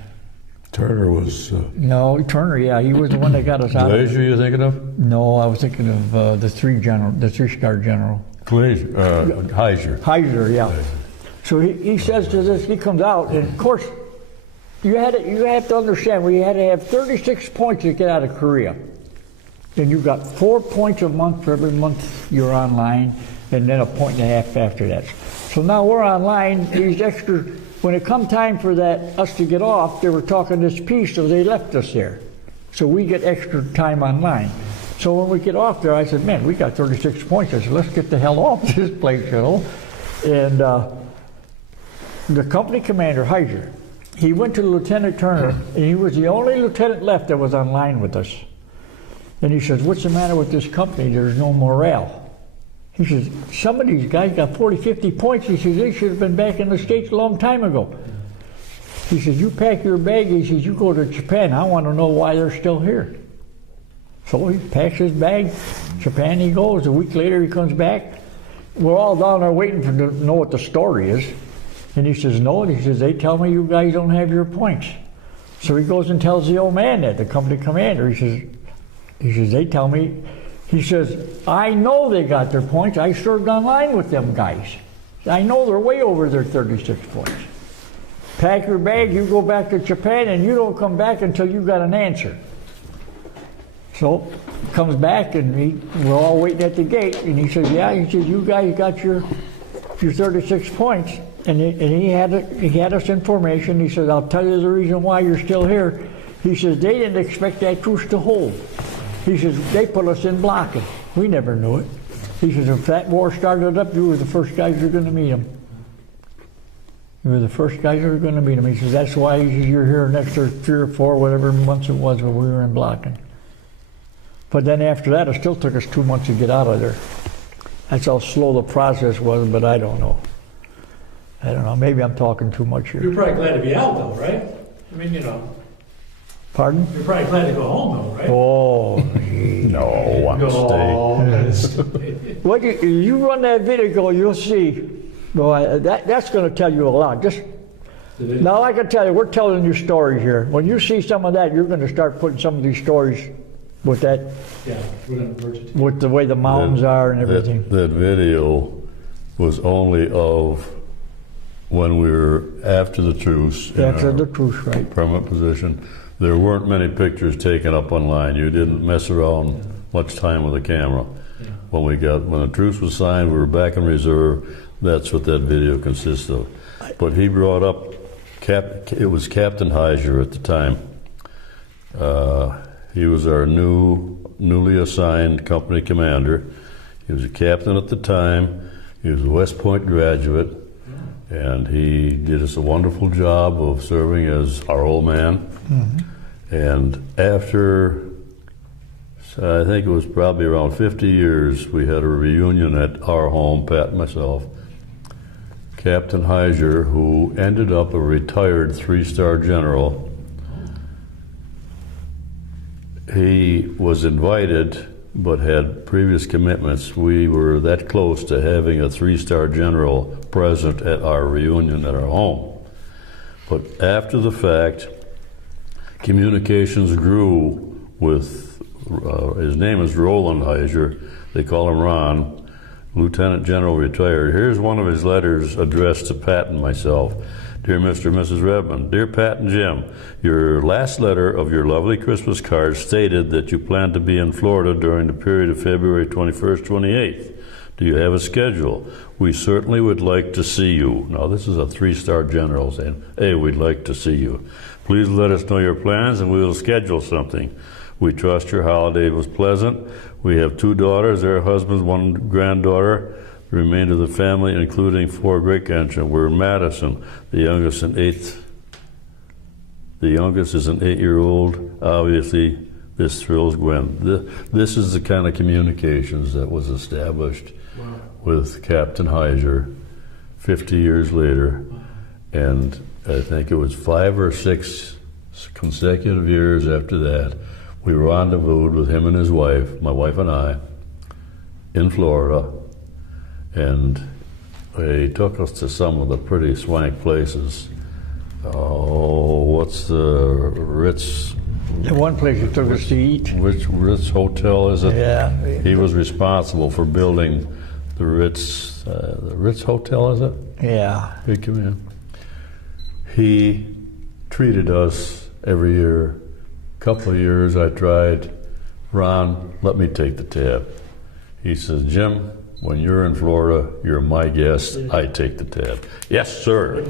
Turner was... No, Turner, yeah, he was the one that got us out. Glazier you're thinking of? No, I was thinking of the 3-star general. Glazier, Heiser. Heiser, yeah. So he says to this, he comes out, and of course, you have to understand, we had to have 36 points to get out of Korea. And you got 4 points a month for every month you're online, and then 1.5 points after that. So now we're online, these extra... When it come time for us to get off, they were talking this peace, so they left us there. So we get extra time online. So when we get off there, I said, "Man, we got 36 points." I said, "Let's get the hell off this place, you know." And the company commander, Heiser, he went to Lieutenant Turner, and he was the only lieutenant left that was on line with us. And he says, what's the matter with this company? There's no morale. He says, some of these guys got 40, 50 points. He says, they should have been back in the States a long time ago. He says, you pack your bag. He says, you go to Japan. I want to know why they're still here. So he packs his bag. Japan he goes. A week later he comes back. We're all down there waiting to know what the story is. And he says, no. And he says, they tell me you guys don't have your points. So he goes and tells the old man that, the company commander. He says, they tell me. He says, I know they got their points. I served on line with them guys. I know they're way over their 36 points. Pack your bag, you go back to Japan, and you don't come back until you got an answer. So he comes back, and we're all waiting at the gate, and he says, yeah, he says, you guys got your 36 points. And he had us information. He says, I'll tell you the reason why you're still here. He says, they didn't expect that truce to hold. He says, they put us in blocking. We never knew it. He says, if that war started up, you were the first guys who were going to meet him. You were the first guys who were going to meet him. He says, that's why you're here an extra 3 or 4, whatever months it was when we were in blocking. But then after that, it still took us 2 months to get out of there. That's how slow the process was, but I don't know. I don't know. Maybe I'm talking too much here. You're probably glad to be out, though, right? I mean, you know. Pardon? You're probably glad to go home, though, right? Oh, No, I'm staying. what you run that video, you'll see. Boy, that's going to tell you a lot. Just now, I can tell you, we're telling you stories here. When you see some of that, you're going to start putting some of these stories with that. Yeah, we're going to merge it. With the way the mountains are and everything. That video was only of when we were after the truce. After the truce, right. Permanent position. There weren't many pictures taken up online. You didn't mess around much time with the camera. Yeah. When the truce was signed, we were back in reserve. That's what that video consists of. But he brought up, it was Captain Heiser at the time. He was our newly assigned company commander. He was a captain at the time. He was a West Point graduate. And he did us a wonderful job of serving as our old man. Mm-hmm. And after, I think it was probably around 50 years, we had a reunion at our home, Pat and myself. Captain Heiser, who ended up a retired 3-star general, he was invited but had previous commitments. We were that close to having a 3-star general present at our reunion at our home. But after the fact, communications grew with, his name is Roland Heiser, they call him Ron, Lieutenant General retired. Here's one of his letters addressed to Pat and myself. Dear Mr. and Mrs. Rebmann, dear Pat and Jim, your last letter of your lovely Christmas card stated that you plan to be in Florida during the period of February 21st, 28th. Do you have a schedule? We certainly would like to see you. Now, this is a 3-star general saying, hey, we'd like to see you. Please let us know your plans and we will schedule something. We trust your holiday was pleasant. We have 2 daughters, their husbands, 1 granddaughter. The remainder of the family, including 4 great-grandchildren, were in Madison. The youngest is an 8-year-old. Obviously, this thrills Gwen. This is the kind of communications that was established with Captain Heiser 50 years later. And I think it was 5 or 6 consecutive years after that, we rendezvoused with him and his wife, my wife and I, in Florida. And they took us to some of the pretty swank places. Oh, what's the Ritz? The one place you took us to eat. Which Ritz Hotel is it? Yeah. He was responsible for building the Ritz Hotel, is it? Yeah. Big command. He treated us every year. Couple of years I tried, Ron, let me take the tab. He says, Jim, when you're in Florida, you're my guest, I take the tab. Yes, sir.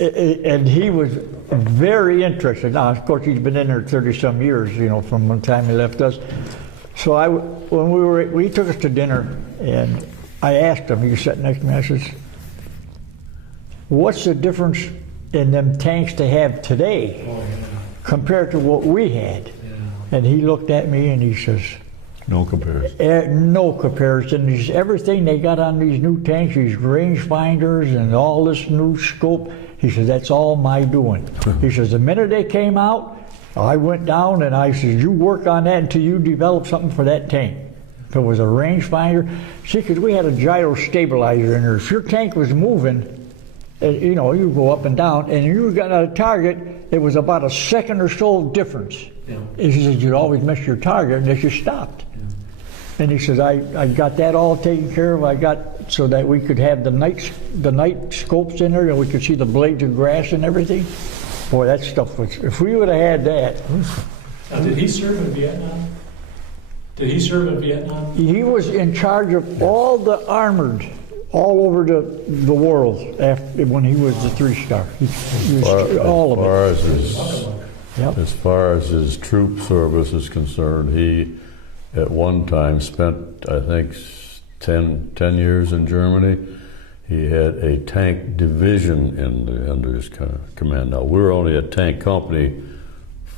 And he was very interested. Now, of course, he's been in there 30-some years, from the time he left us. So when he took us to dinner, and I asked him, he was sitting next to me, I says, what's the difference in them tanks they have today Oh, yeah. compared to what we had? Yeah. And he looked at me and he says, No comparison. no comparison. He says, everything they got on these new tanks, these range finders and all this new scope, he says, that's all my doing. He says, the minute they came out, I went down and I said, you work on that until you develop something for that tank. If it was a range finder, see, because we had a gyro stabilizer in there. If your tank was moving, you know, you go up and down, and you got a target, it was about a second or so difference. Yeah. He says, you'd always miss your target unless you stopped. Yeah. And he says, I got that all taken care of. I got so that we could have the night scopes in there and we could see the blades of grass and everything. Boy, that stuff was, if we would have had that. Now, did he serve in Vietnam? Did he serve in Vietnam? He was in charge of all the armored all over the world after, when he was the 3-star. He was all of it. Yep. As far as his troop service is concerned, he at one time spent, I think, 10 years in Germany. He had a tank division under his command. Now, we're only a tank company,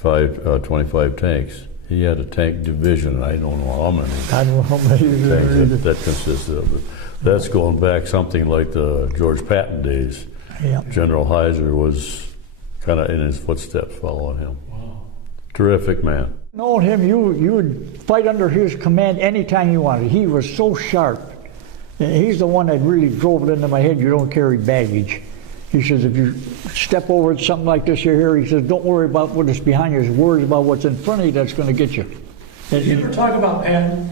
25 tanks. He had a tank division, and I don't know how many I don't know how many tanks that consisted of it. That's going back something like the George Patton days. Yep. General Heiser was kind of in his footsteps, following him. Wow. Terrific man. Knowing him, you would fight under his command anytime you wanted. He was so sharp. And he's the one that really drove it into my head, you don't carry baggage. He says, if you step over something like this here, he says, don't worry about what is behind you, worry about what's in front of you that's going to get you. Did you ever talk about Patton?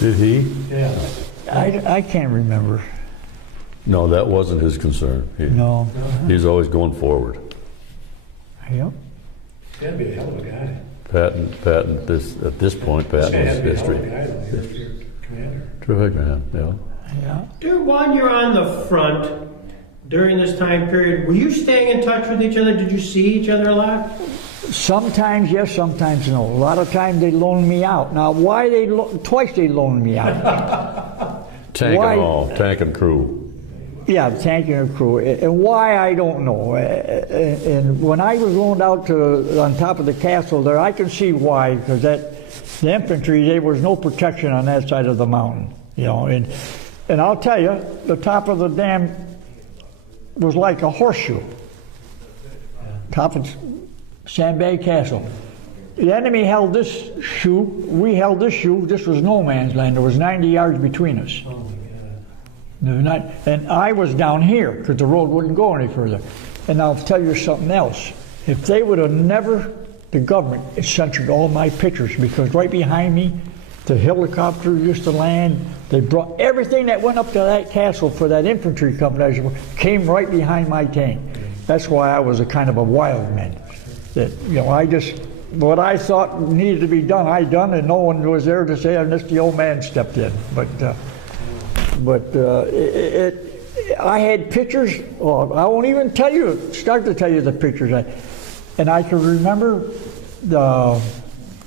Did he? Yeah. I can't remember. No, that wasn't his concern. No. He's always going forward. Yep. That'd be a hell of a guy. Patton, at this point, This guy Patton had was to be a hell of history. a guy, though. He was your commander. Terrific man, yeah. Yeah. Dude, while you're on the front, during this time period, were you staying in touch with each other? Did you see each other a lot? Sometimes yes, sometimes no. A lot of times they loaned me out. Now, why twice they loaned me out. Tank Why? and all, tank and crew. Yeah, the tank and crew. And why, I don't know. And when I was loaned out on top of the castle there, I can see why, because the infantry, there was no protection on that side of the mountain. You know, and I'll tell you, the top of the dam was like a horseshoe. Top of Sandbag Castle. The enemy held this shoe, we held this shoe, this was no man's land. There was 90 yards between us. Oh, my God. And I was down here because the road wouldn't go any further. And I'll tell you something else. If they would have never, the government censored all my pictures, because right behind me, the helicopter used to land. They brought everything that went up to that castle for that infantry company came right behind my tank. That's why I was a kind of a wild man. That, you know, what I thought needed to be done, I done, and no one was there to say unless the old man stepped in. I had pictures. Oh, I won't even start to tell you the pictures. And I can remember the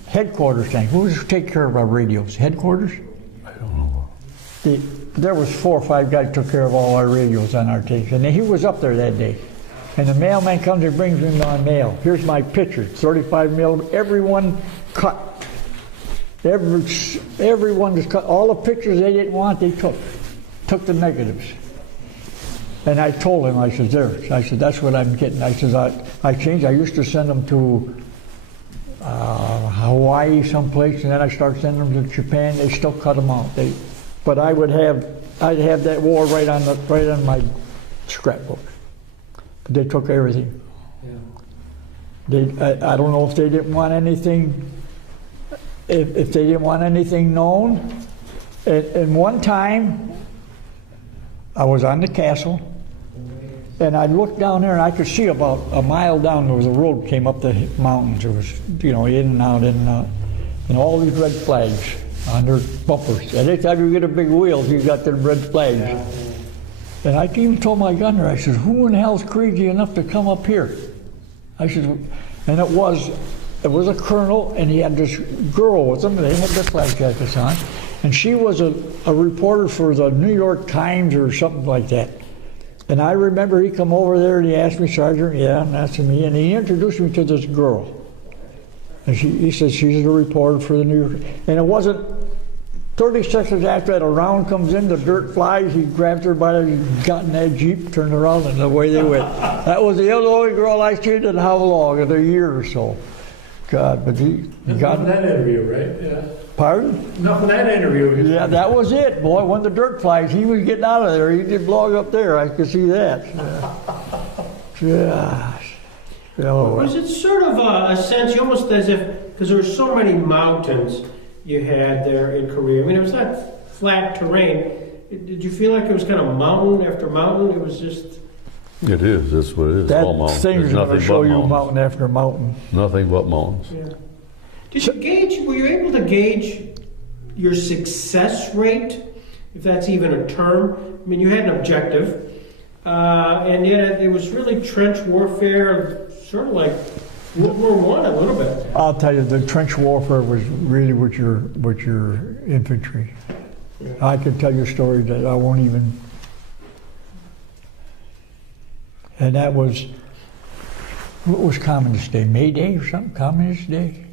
headquarters thing. Who was to take care of our radios? Headquarters? I don't know. There was 4 or 5 guys took care of all our radios on our tapes, and he was up there that day. And the mailman comes and brings me my mail. Here's my picture, 35 millimeter. Everyone cut. Everyone was cut. All the pictures they didn't want, they took the negatives. And I told him, I said, there. I said, that's what I'm getting. I said, I changed. I used to send them to Hawaii someplace, and then I started sending them to Japan. They still cut them out. But I'd have that war right on my scrapbook. But they took everything. Yeah. I don't know if they didn't want anything. If they didn't want anything known. And one time, I was on the castle, and I looked down there, and I could see about a mile down. There was a road came up the mountains. It was, you know, in and out, and all these red flags on their bumpers. And every time you get a big wheel, you got the red flags. Yeah. And I even told my gunner, I said, who in hell's crazy enough to come up here? I said, and it was a colonel, and he had this girl with him. They had their flag jackets on. And she was a reporter for the New York Times or something like that. And I remember he come over there and he asked me, Sergeant, yeah, and that's me, and he introduced me to this girl. And he said, she's a reporter for the New York. And it wasn't 30 seconds after that, a round comes in, the dirt flies, he grabbed her by the, he got in that Jeep, turned around, and away they went. That was the only girl I seen in how long? In a year or so. God, but he got Enough of that interview, right? Yeah. Pardon? Enough of that interview. Yeah, that was it, boy. When the dirt flies, he was getting out of there. He did blog up there. I could see that. Gosh. Oh, Was it sort of a sense, almost as if, because there were so many mountains you had there in Korea. I mean, it was not flat terrain. Did you feel like it was kind of mountain after mountain? It was just... It is. That's what it is. All that mountains. thing's There's going to nothing show but you mountains. mountain after mountain. Nothing but mountains. Yeah. Did you gauge, were you able to gauge your success rate, if that's even a term? I mean, you had an objective, and yet it was really trench warfare, sort of like World War I a little bit. I'll tell you, the trench warfare was really with your infantry. Yeah. I could tell you stories that I won't even. And that was, what was Communist Day? May Day or something? Communist Day?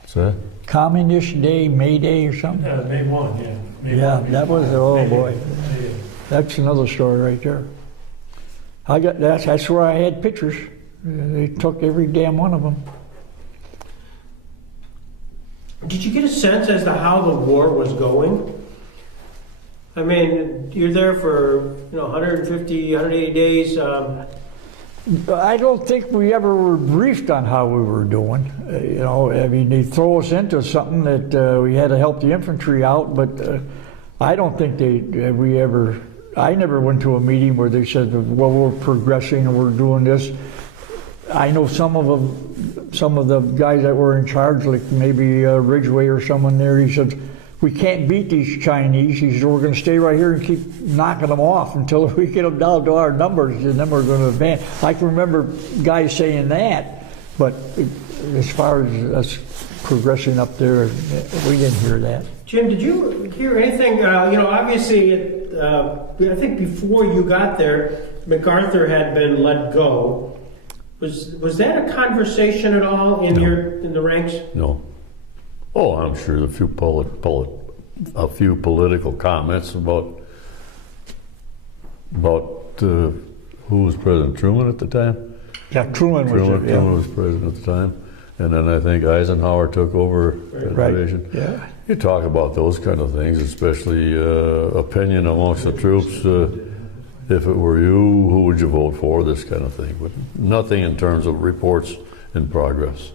What's that? Communist Day, May Day or something? May 1, yeah. May Yeah, 1, May that was, 1. oh May boy. Day. May Day. That's another story right there. I got that's where I had pictures. They took every damn one of them. Did you get a sense as to how the war was going? I mean, you're there for 150, 180 days. I don't think we ever were briefed on how we were doing. I mean, they throw us into something that we had to help the infantry out, but I don't think we ever. I never went to a meeting where they said, "Well, we're progressing and we're doing this." I know some of the guys that were in charge, like maybe Ridgway or someone there. He said, "We can't beat these Chinese." He said, "We're going to stay right here and keep knocking them off until we get them down to our numbers, and then we're going to advance." I can remember guys saying that, but as far as us progressing up there, we didn't hear that. Jim, did you hear anything? Obviously, I think before you got there, MacArthur had been let go. Was that a conversation at all in in the ranks? No. Oh, I'm sure a few political comments about who was President Truman at the time. Yeah, Truman was president at the time, and then I think Eisenhower took over the Right. division. Yeah. You talk about those kind of things, especially opinion amongst the troops. If it were you, who would you vote for? This kind of thing, but nothing in terms of reports in progress.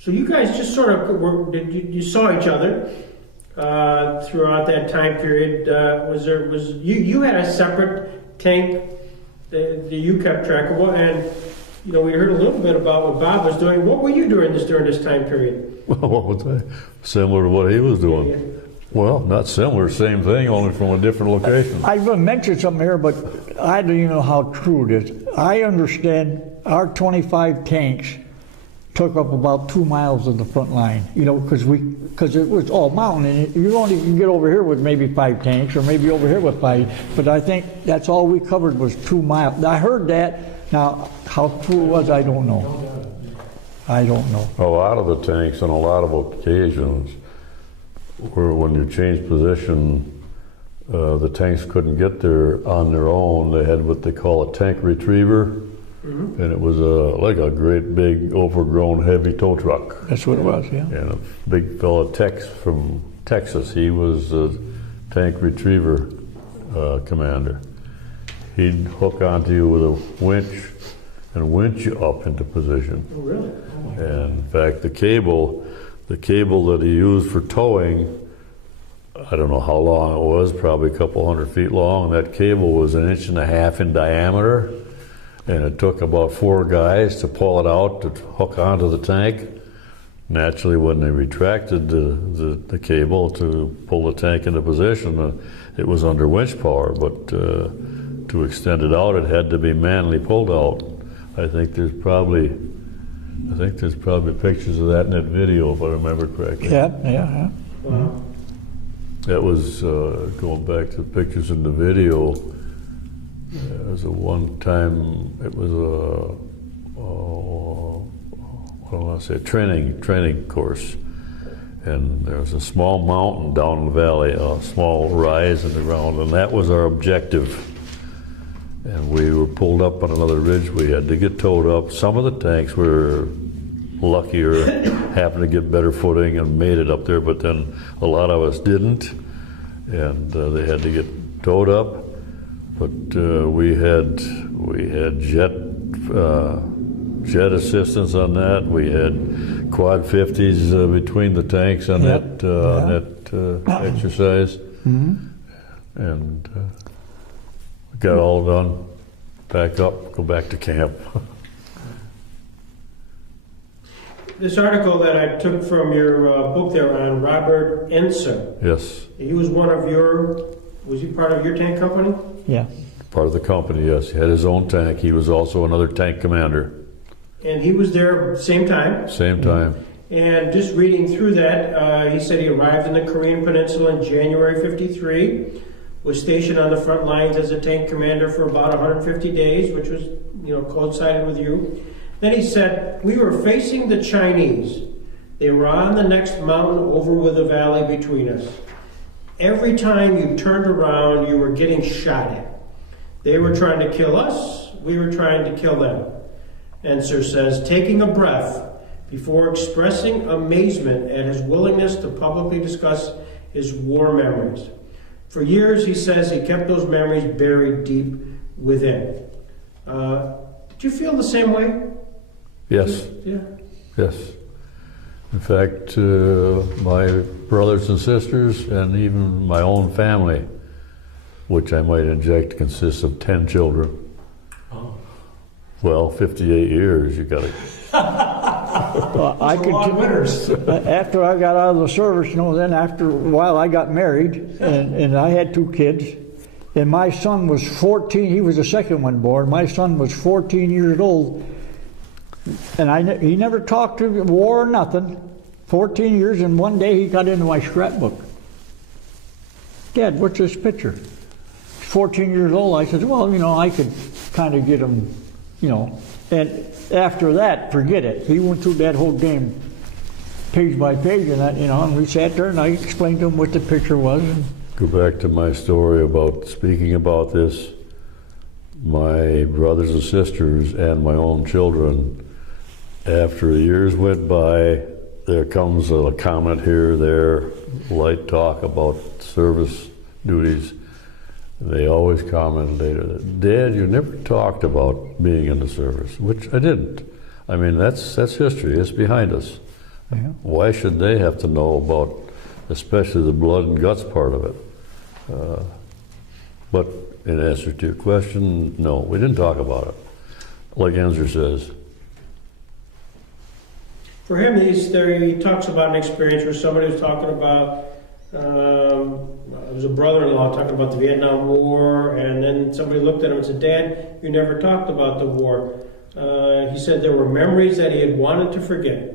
So you guys just sort of you saw each other throughout that time period. You had a separate tank that you kept track of, and we heard a little bit about what Bob was doing. What were you doing during this time period? Well, what was I? Similar to what he was doing. Yeah. Well, not similar, same thing, only from a different location. I will mention something here, but I don't even know how true it is. I understand our 25 tanks took up about 2 miles of the front line, because it was all mountain, and you only can get over here with maybe 5 tanks, or maybe over here with 5, but I think that's all we covered was 2 miles. I heard that. Now, how true it was, I don't know. I don't know. A lot of the tanks on a lot of occasions where when you change position, the tanks couldn't get there on their own. They had what they call a tank retriever, and it was like a great big overgrown heavy tow truck. That's what it was, yeah. And a big fella Tex from Texas, he was the tank retriever commander. He'd hook onto you with a winch and winch you up into position. Oh, really? And in fact, the cable that he used for towing, I don't know how long it was, probably a couple 100 feet long. That cable was 1.5 inches in diameter, and it took about 4 guys to pull it out to hook onto the tank. Naturally, when they retracted the cable to pull the tank into position, it was under winch power, but to extend it out, it had to be manually pulled out. I think there's probably pictures of that in that video, if I remember correctly. Yeah. Wow. That was going back to the pictures in the video. It was a one-time. It was a what do I want to say? Training course, and there was a small mountain down the valley, a small rise in the ground, and that was our objective. And we were pulled up on another ridge. We had to get towed up. Some of the tanks were luckier, happened to get better footing and made it up there, but then a lot of us didn't, and they had to get towed up. But we had jet assistance on that. We had quad 50s between the tanks on that exercise, and we got all done. Pack up, go back to camp. This article that I took from your book there on Robert Enser. Yes. He was was he part of your tank company? Yeah. Part of the company, yes. He had his own tank. He was also another tank commander. And he was there same time? Same time. And just reading through that, he said he arrived in the Korean Peninsula in January '53, was stationed on the front lines as a tank commander for about 150 days, which was, coincided with you. Then he said, we were facing the Chinese. They were on the next mountain over with a valley between us. Every time you turned around, you were getting shot at. They were trying to kill us, we were trying to kill them. Enser says, taking a breath before expressing amazement at his willingness to publicly discuss his war memories. For years, he says, he kept those memories buried deep within. Did you feel the same way? Yes. Yeah. Yes. In fact, my brothers and sisters, and even my own family, which I might inject, consists of 10 children. Oh. Well, 58 years, you got to. Well, I could. Long winters. After I got out of the service, then after a while I got married, and I had 2 kids, and my son was 14. He was the second one born. My son was 14 years old, and he never talked to war or nothing. 14 years, and one day he got into my scrapbook. Dad, what's this picture? 14 years old. I said, well, I could kind of get him, and after that, forget it. He went through that whole game, page by page, and that, and we sat there, and I explained to him what the picture was. Go back to my story about speaking about this. My brothers and sisters and my own children, after years went by, there comes a comment here, there, light talk about service duties. They always comment later that, Dad, you never talked about being in the service, which I didn't. I mean, that's history. It's behind us. Yeah. Why should they have to know about, especially the blood and guts part of it? But in answer to your question, no, we didn't talk about it. Like Enser says. For him, he talks about an experience where somebody was talking about, it was a brother-in-law talking about the Vietnam War, and then somebody looked at him and said, Dad, you never talked about the war. He said there were memories that he had wanted to forget.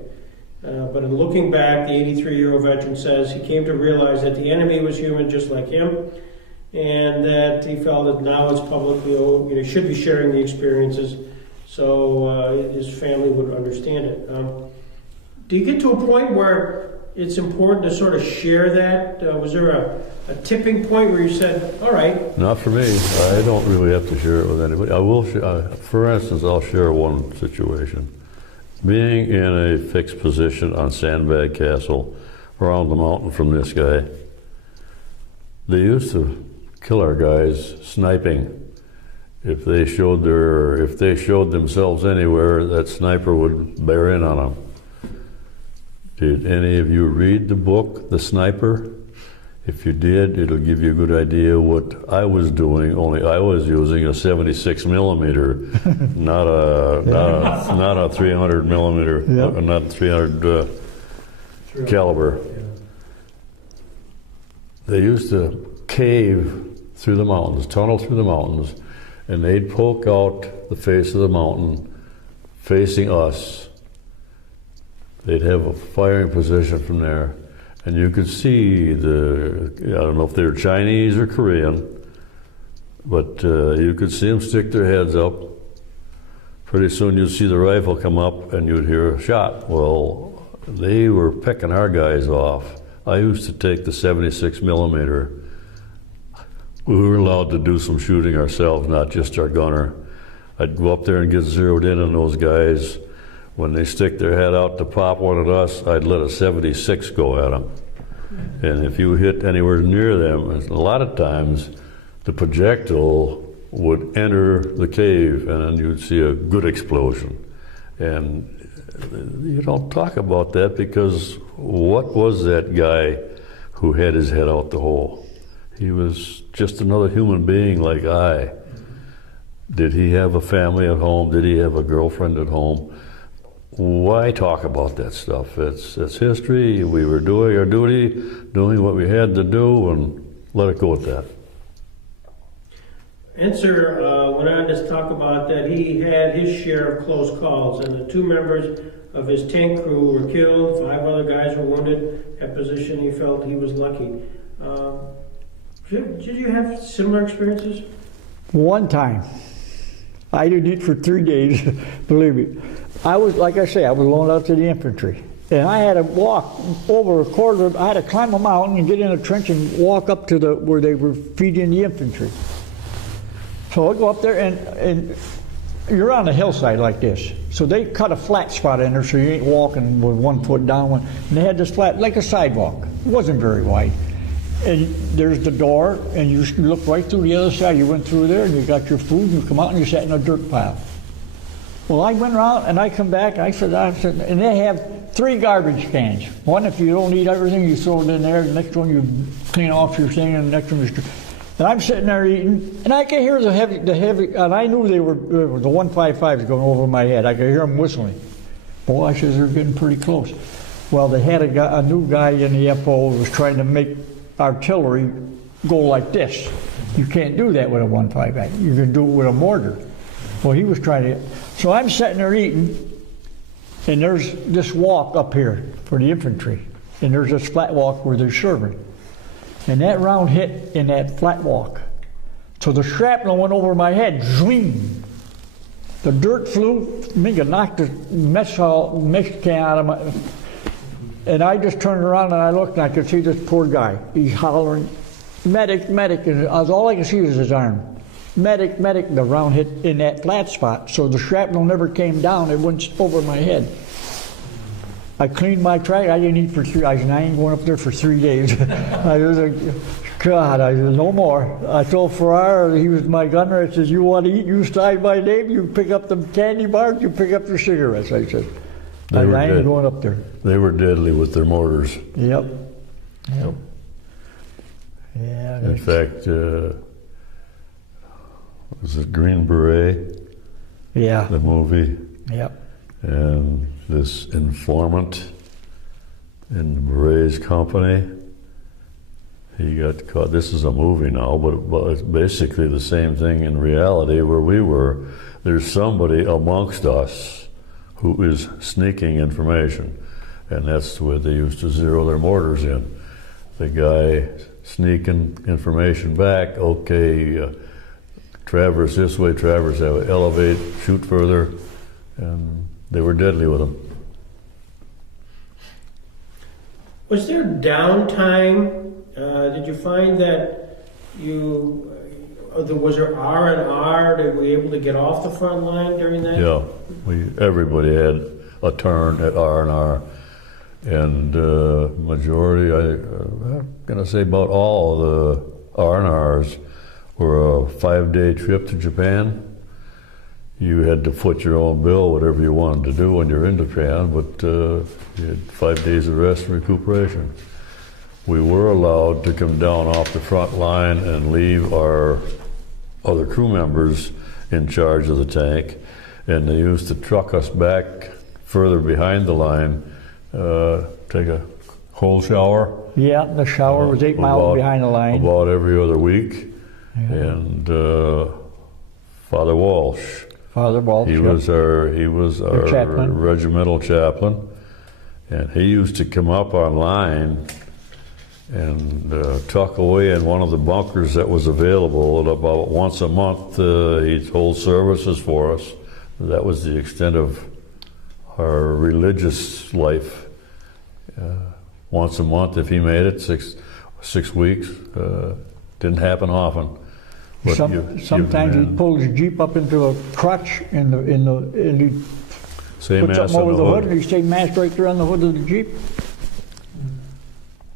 But in looking back, the 83-year-old veteran says he came to realize that the enemy was human just like him, and that he felt that now it's publicly, he should be sharing the experiences so his family would understand it. Do you get to a point where it's important to sort of share that? Was there a tipping point where you said, all right? Not for me. I don't really have to share it with anybody. I will, for instance, I'll share one situation. Being in a fixed position on Sandbag Castle, around the mountain from this guy, they used to kill our guys sniping. If they showed themselves anywhere, that sniper would bear in on them. Did any of you read the book, The Sniper? If you did, it'll give you a good idea what I was doing, only I was using a 76 millimeter, not a 300 millimeter, Yep. not 300 caliber. Yeah. They used to cave through the mountains, tunnel through the mountains, and they'd poke out the face of the mountain facing us. They'd have a firing position from there, and you could see I don't know if they were Chinese or Korean, but you could see them stick their heads up. Pretty soon you'd see the rifle come up and you'd hear a shot. Well, they were picking our guys off. I used to take the 76 millimeter. We were allowed to do some shooting ourselves, not just our gunner. I'd go up there and get zeroed in on those guys. When they stick their head out to pop one at us, I'd let a 76 go at them. And if you hit anywhere near them, a lot of times the projectile would enter the cave and then you'd see a good explosion. And you don't talk about that because what was that guy who had his head out the hole? He was just another human being like I. Did he have a family at home? Did he have a girlfriend at home? Why talk about that stuff? It's history. We were doing our duty, doing what we had to do, and let it go at that. Enser went on to talk about that he had his share of close calls, and the 2 members of his tank crew were killed, 5 other guys were wounded. At position, he felt he was lucky. Did you have similar experiences? One time. I didn't eat for 3 days, believe me. I was, like I say, I was loaned out to the infantry. And I had to walk over a quarter, I had to climb a mountain and get in a trench and walk up to where they were feeding the infantry. So I go up there and you're on a hillside like this. So they cut a flat spot in there so you ain't walking with 1 foot down. And they had this flat, like a sidewalk. It wasn't very wide. And there's the door, and you look right through the other side. You went through there, and you got your food, and you come out, and you sat in a dirt pile. Well, I went around, and I come back, and I said, and they have 3 garbage cans. One, if you don't eat everything, you throw it in there. The next one, you clean off your thing, and the next one, and I'm sitting there eating, and I could hear the heavy, and I knew they were the 155s going over my head. I could hear them whistling. Boy, I said, they're getting pretty close. Well, they had a new guy in the FO who was trying to make artillery go like this. You can't do that with a 155. You can do it with a mortar. Well, he was trying to. So I'm sitting there eating, and there's this walk up here for the infantry, and there's this flat walk where they're serving. And that round hit in that flat walk. So the shrapnel went over my head, zwing. The dirt flew, Minka knocked the mesh can out of my. And I just turned around and I looked and I could see this poor guy. He's hollering, medic, medic. And all I could see was his arm. Medic, medic. The round hit in that flat spot. So the shrapnel never came down. It went over my head. I cleaned my track. I didn't eat for 3 days. I said, I ain't going up there for 3 days. I was like, God, I said, no more. I told Farrar, he was my gunner, I said, you want to eat, you sign my name, you pick up the candy bars, you pick up your cigarettes, I said. I ain't going up there. They were deadly with their mortars. Yep. Yep. Yeah. In fact, was it Green Beret? Yeah. The movie? Yep. And this informant in the Beret's company, he got caught. This is a movie now, but it's basically the same thing in reality where we were. There's somebody amongst us who is sneaking information, and that's the way they used to zero their mortars in. The guy sneaking information back, okay, traverse this way, traverse that way, elevate, shoot further, and they were deadly with them. Was there downtime? Did you find that was there R&R? Were we able to get off the front line during that? Yeah, everybody had a turn at R&R, and majority, I'm going to say about all the R&Rs were a 5-day trip to Japan. You had to foot your own bill, whatever you wanted to do when you're in Japan, but you had 5 days of rest and recuperation. We were allowed to come down off the front line and leave our other crew members in charge of the tank, and they used to truck us back further behind the line, take a cold shower. Yeah, the shower was 8 miles behind the line. About every other week. Yeah. And Father Walsh. Father Walsh. He was our chaplain. Regimental chaplain, and he used to come up on line and tuck away in one of the bunkers that was available. And about once a month, he'd hold services for us. That was the extent of our religious life. Once a month, if he made it, six weeks. Didn't happen often. But Sometimes he'd pull his Jeep up into a crutch and he'd say put mass something on over the the hood. hood and he'd say mass right there on the hood of the Jeep.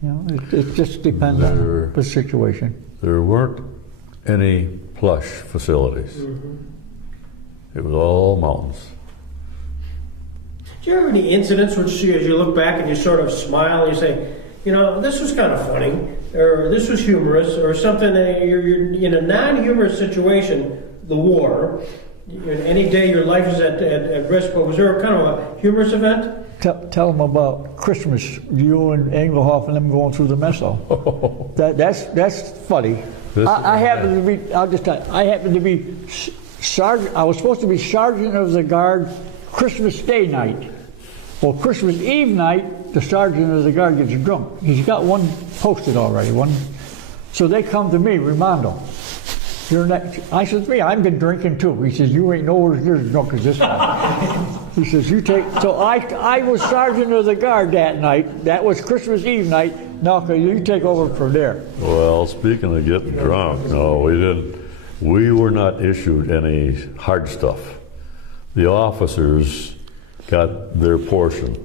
You know, it just depends on the situation. There weren't any plush facilities. It was all mountains. Do you have any incidents which, as you look back and you sort of smile and you say, you know, this was kind of funny, or this was humorous, or something that you're in a non-humorous situation, the war, any day your life is at risk, but was there kind of a humorous event? Tell them about Christmas, you and Engelhoff and them going through the mess hall. That's funny. I happened to be, I'll just tell you, I happened to be sergeant, I was supposed to be sergeant of the guard Christmas Day night. Well, Christmas Eve night, the sergeant of the guard gets drunk. He's got one posted already, So they come to me, Reimondo. I said, I've been drinking too. He says, you ain't nowhere near as drunk as this guy. He says, you take, so I was sergeant of the guard that night. That was Christmas Eve night. Now, you take over from there. Well, speaking of getting drunk, no, we didn't. We were not issued any hard stuff. The officers got their portion.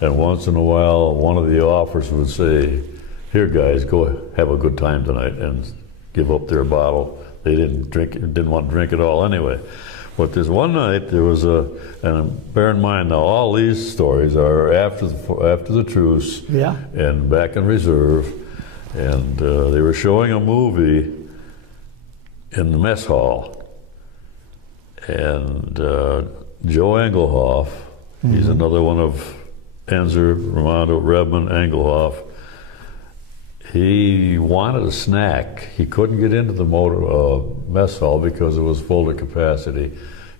And once in a while, one of the officers would say, here guys, go have a good time tonight, and give up their bottle. They didn't want to drink it all anyway. But this one night, there was and bear in mind now, all these stories are after the truce, and back in reserve, and they were showing a movie in the mess hall, and Joe Engelhoff, he's another one of Enzer, Reimondo, Rebmann, Engelhoff. He wanted a snack. He couldn't get into the mess hall because it was full to capacity.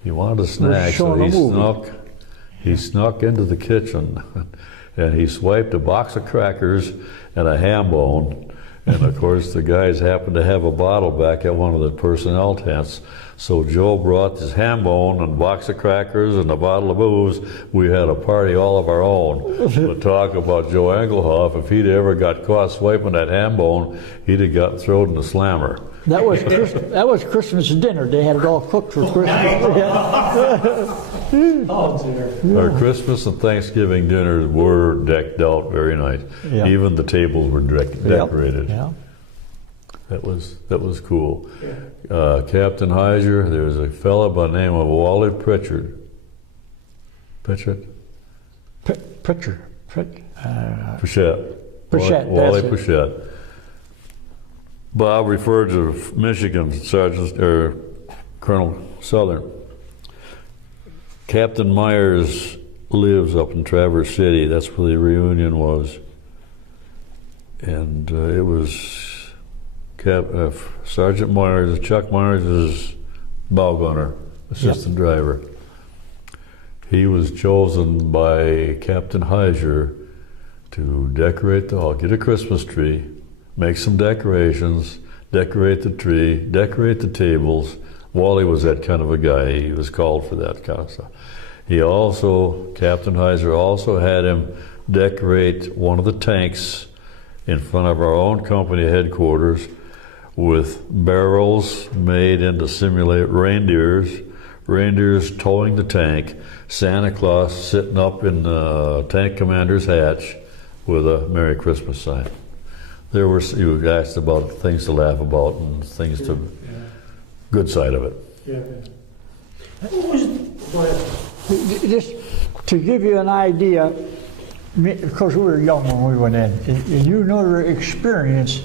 He wanted a snack, so he snuck into the kitchen, and he swiped a box of crackers and a ham bone. And of course, the guys happened to have a bottle back at one of the personnel tents. So Joe brought his ham bone and a box of crackers and a bottle of booze. We had a party all of our own. But talk about Joe Engelhoff, if he'd ever got caught swiping that ham bone, he'd have got thrown in the slammer. That was Christmas dinner. They had it all cooked for Christmas. Oh, dear. Our Christmas and Thanksgiving dinners were decked out very nice. Yeah. Even the tables were decorated. Yeah. That was cool. Captain Heiser, there was a fellow by the name of Wally Pritchard. Pritchett? Pritchett. Pritchett. Wally Pritchett. Bob referred to Michigan Sergeant or Colonel Southern. Captain Myers lives up in Traverse City. That's where the reunion was, and it was Sergeant Myers. Chuck Myers is bow gunner, assistant driver. He was chosen by Captain Heiser to decorate the hall, get a Christmas tree, make some decorations, decorate the tree, decorate the tables. Wally was that kind of a guy. He was called for that kind of stuff. Captain Heiser also had him decorate one of the tanks in front of our own company headquarters with barrels made to simulate reindeers towing the tank, Santa Claus sitting up in the tank commander's hatch with a Merry Christmas sign. You asked about things to laugh about and things good side of it. Yeah. Go ahead. Just to give you an idea, of course we were young when we went in, and you know your experience.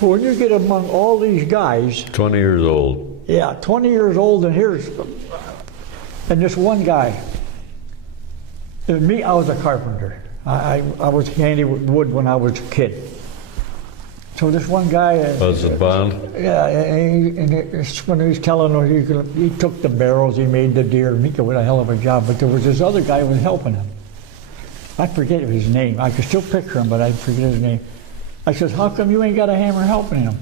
When you get among all these guys, 20 years old. Yeah, 20 years old, and this one guy. And me, I was a carpenter. I was handy with wood when I was a kid. So this one guy, Hudson Bond. Yeah, and when he was telling him he took the barrels, he made the deer, he did a hell of a job. But there was this other guy who was helping him. I forget his name. I can still picture him, but I forget his name. I says, how come you ain't got a hammer helping him?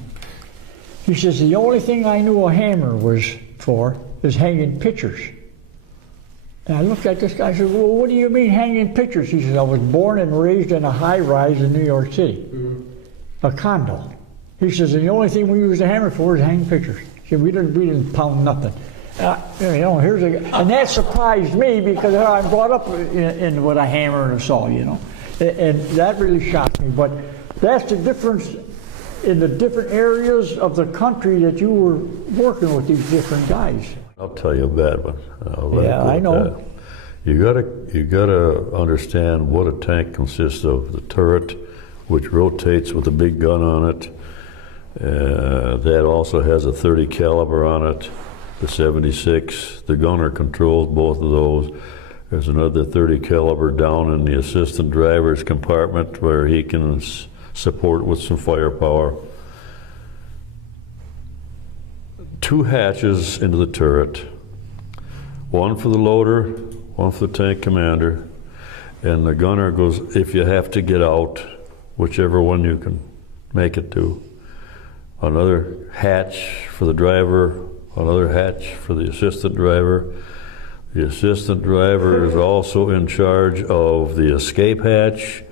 He says, the only thing I knew a hammer was for is hanging pictures. And I looked at this guy, I said, well, what do you mean hanging pictures? He says, I was born and raised in a high-rise in New York City, a condo. He says, and the only thing we use a hammer for is hanging pictures. He said, we didn't pound nothing. You know, and that surprised me because I'm brought up in with a hammer and a saw, you know. And that really shocked me. But that's the difference in the different areas of the country that you were working with these different guys. I'll tell you a bad one. Yeah, I know. You gotta understand what a tank consists of. The turret, which rotates with a big gun on it. That also has a 30 caliber on it. The 76. The gunner controls both of those. There's another 30 caliber down in the assistant driver's compartment where he can support with some firepower. 2 hatches into the turret, one for the loader, one for the tank commander, and the gunner goes, if you have to get out, whichever one you can make it to. Another hatch for the driver, another hatch for the assistant driver. The assistant driver is also in charge of the escape hatch.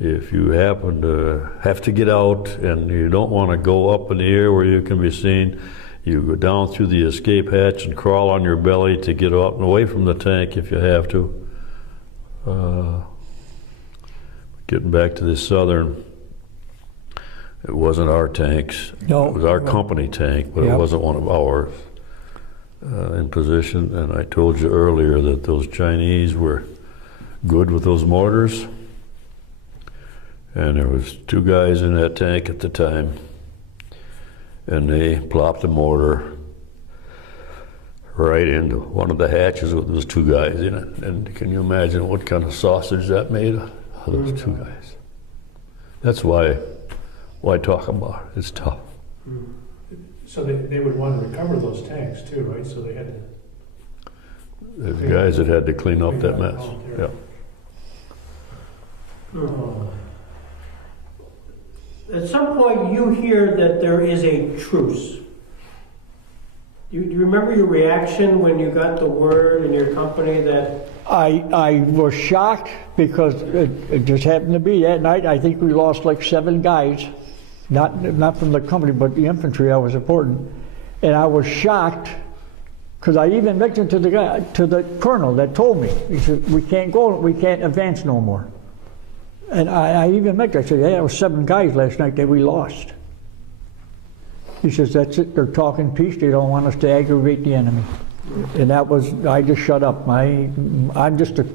If you happen to have to get out and you don't want to go up in the air where you can be seen, you go down through the escape hatch and crawl on your belly to get up and away from the tank if you have to. Getting back to the Southern, it wasn't our tanks. No. It was our company tank, but it wasn't one of ours in position. And I told you earlier that those Chinese were good with those mortars. And there was 2 guys in that tank at the time. And they plopped a mortar right into one of the hatches with those 2 guys in it. And can you imagine what kind of sausage that made of those 2 guys? That's why talk about it? It's tough. So they would want to recover those tanks too, right? So they had to... There's guys that had to clean up that mess. Yeah. At some point, you hear that there is a truce. Do you remember your reaction when you got the word in your company that... I was shocked because it just happened to be that night. I think we lost like 7 guys, not from the company, but the infantry I was supporting. And I was shocked because I even mentioned to the colonel that told me, he said, we can't advance no more. And I even mentioned, I said, yeah, there were 7 guys last night that we lost. He says, that's it, they're talking peace, they don't want us to aggravate the enemy. And that was, I just shut up. I'm just a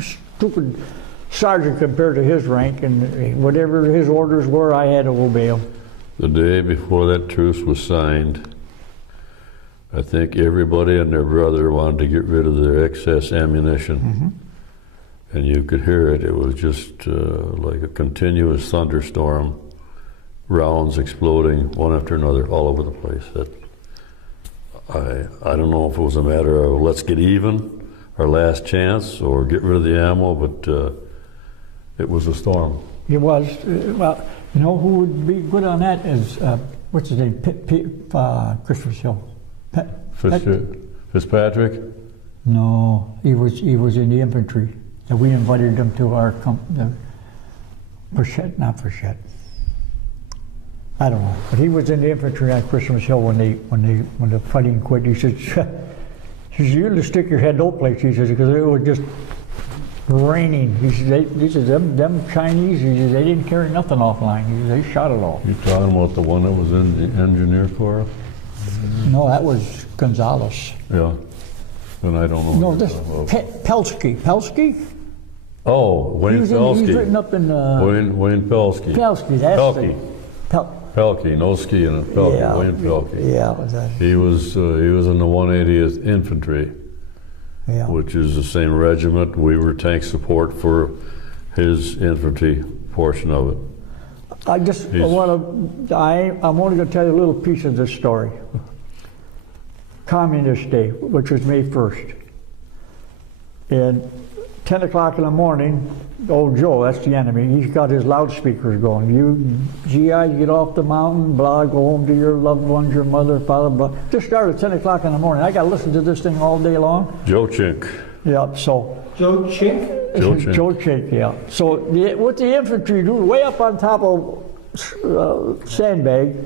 stupid sergeant compared to his rank, and whatever his orders were, I had to obey them. The day before that truce was signed, I think everybody and their brother wanted to get rid of their excess ammunition. And you could hear it. It was just like a continuous thunderstorm, rounds exploding one after another all over the place. I don't know if it was a matter of let's get even, our last chance, or get rid of the ammo, but it was a storm. It was. Well, you know who would be good on that is, what's his name, Christmas Hill. Fitzpatrick? No, he was in the infantry. And we invited him to our company, not Frechette. I don't know, but he was in the infantry on Christmas Hill when the fighting quit. He said, "You had to stick your head no place." He says, because it was just raining. He said, them Chinese, he said, they didn't carry nothing offline. He said, they shot it all. You talking about the one that was in the engineer corps? No, that was Gonzalez. Yeah. And I don't know. No, this Pelsky. Pelsky? Oh, Wayne Pelsky. He's written up in Wayne Pelsky. Pelsky, that's Pelkey. Pelkey, no ski in it. Pelkey, yeah, Wayne Pelkey. Yeah, was that? He was in the 180th Infantry, which is the same regiment. We were tank support for his infantry portion of it. I'm only going to tell you a little piece of this story. Communist Day, which was May 1st. And 10 o'clock in the morning, old Joe, that's the enemy, he's got his loudspeakers going. You GIs get off the mountain, blah, go home to your loved ones, your mother, father, blah. Just start at 10 o'clock in the morning. I got to listen to this thing all day long. Joe Chink. Yeah, so. Joe Chink? Joe Chink. Joe Chink, yeah. So what the infantry do, way up on top of sandbag,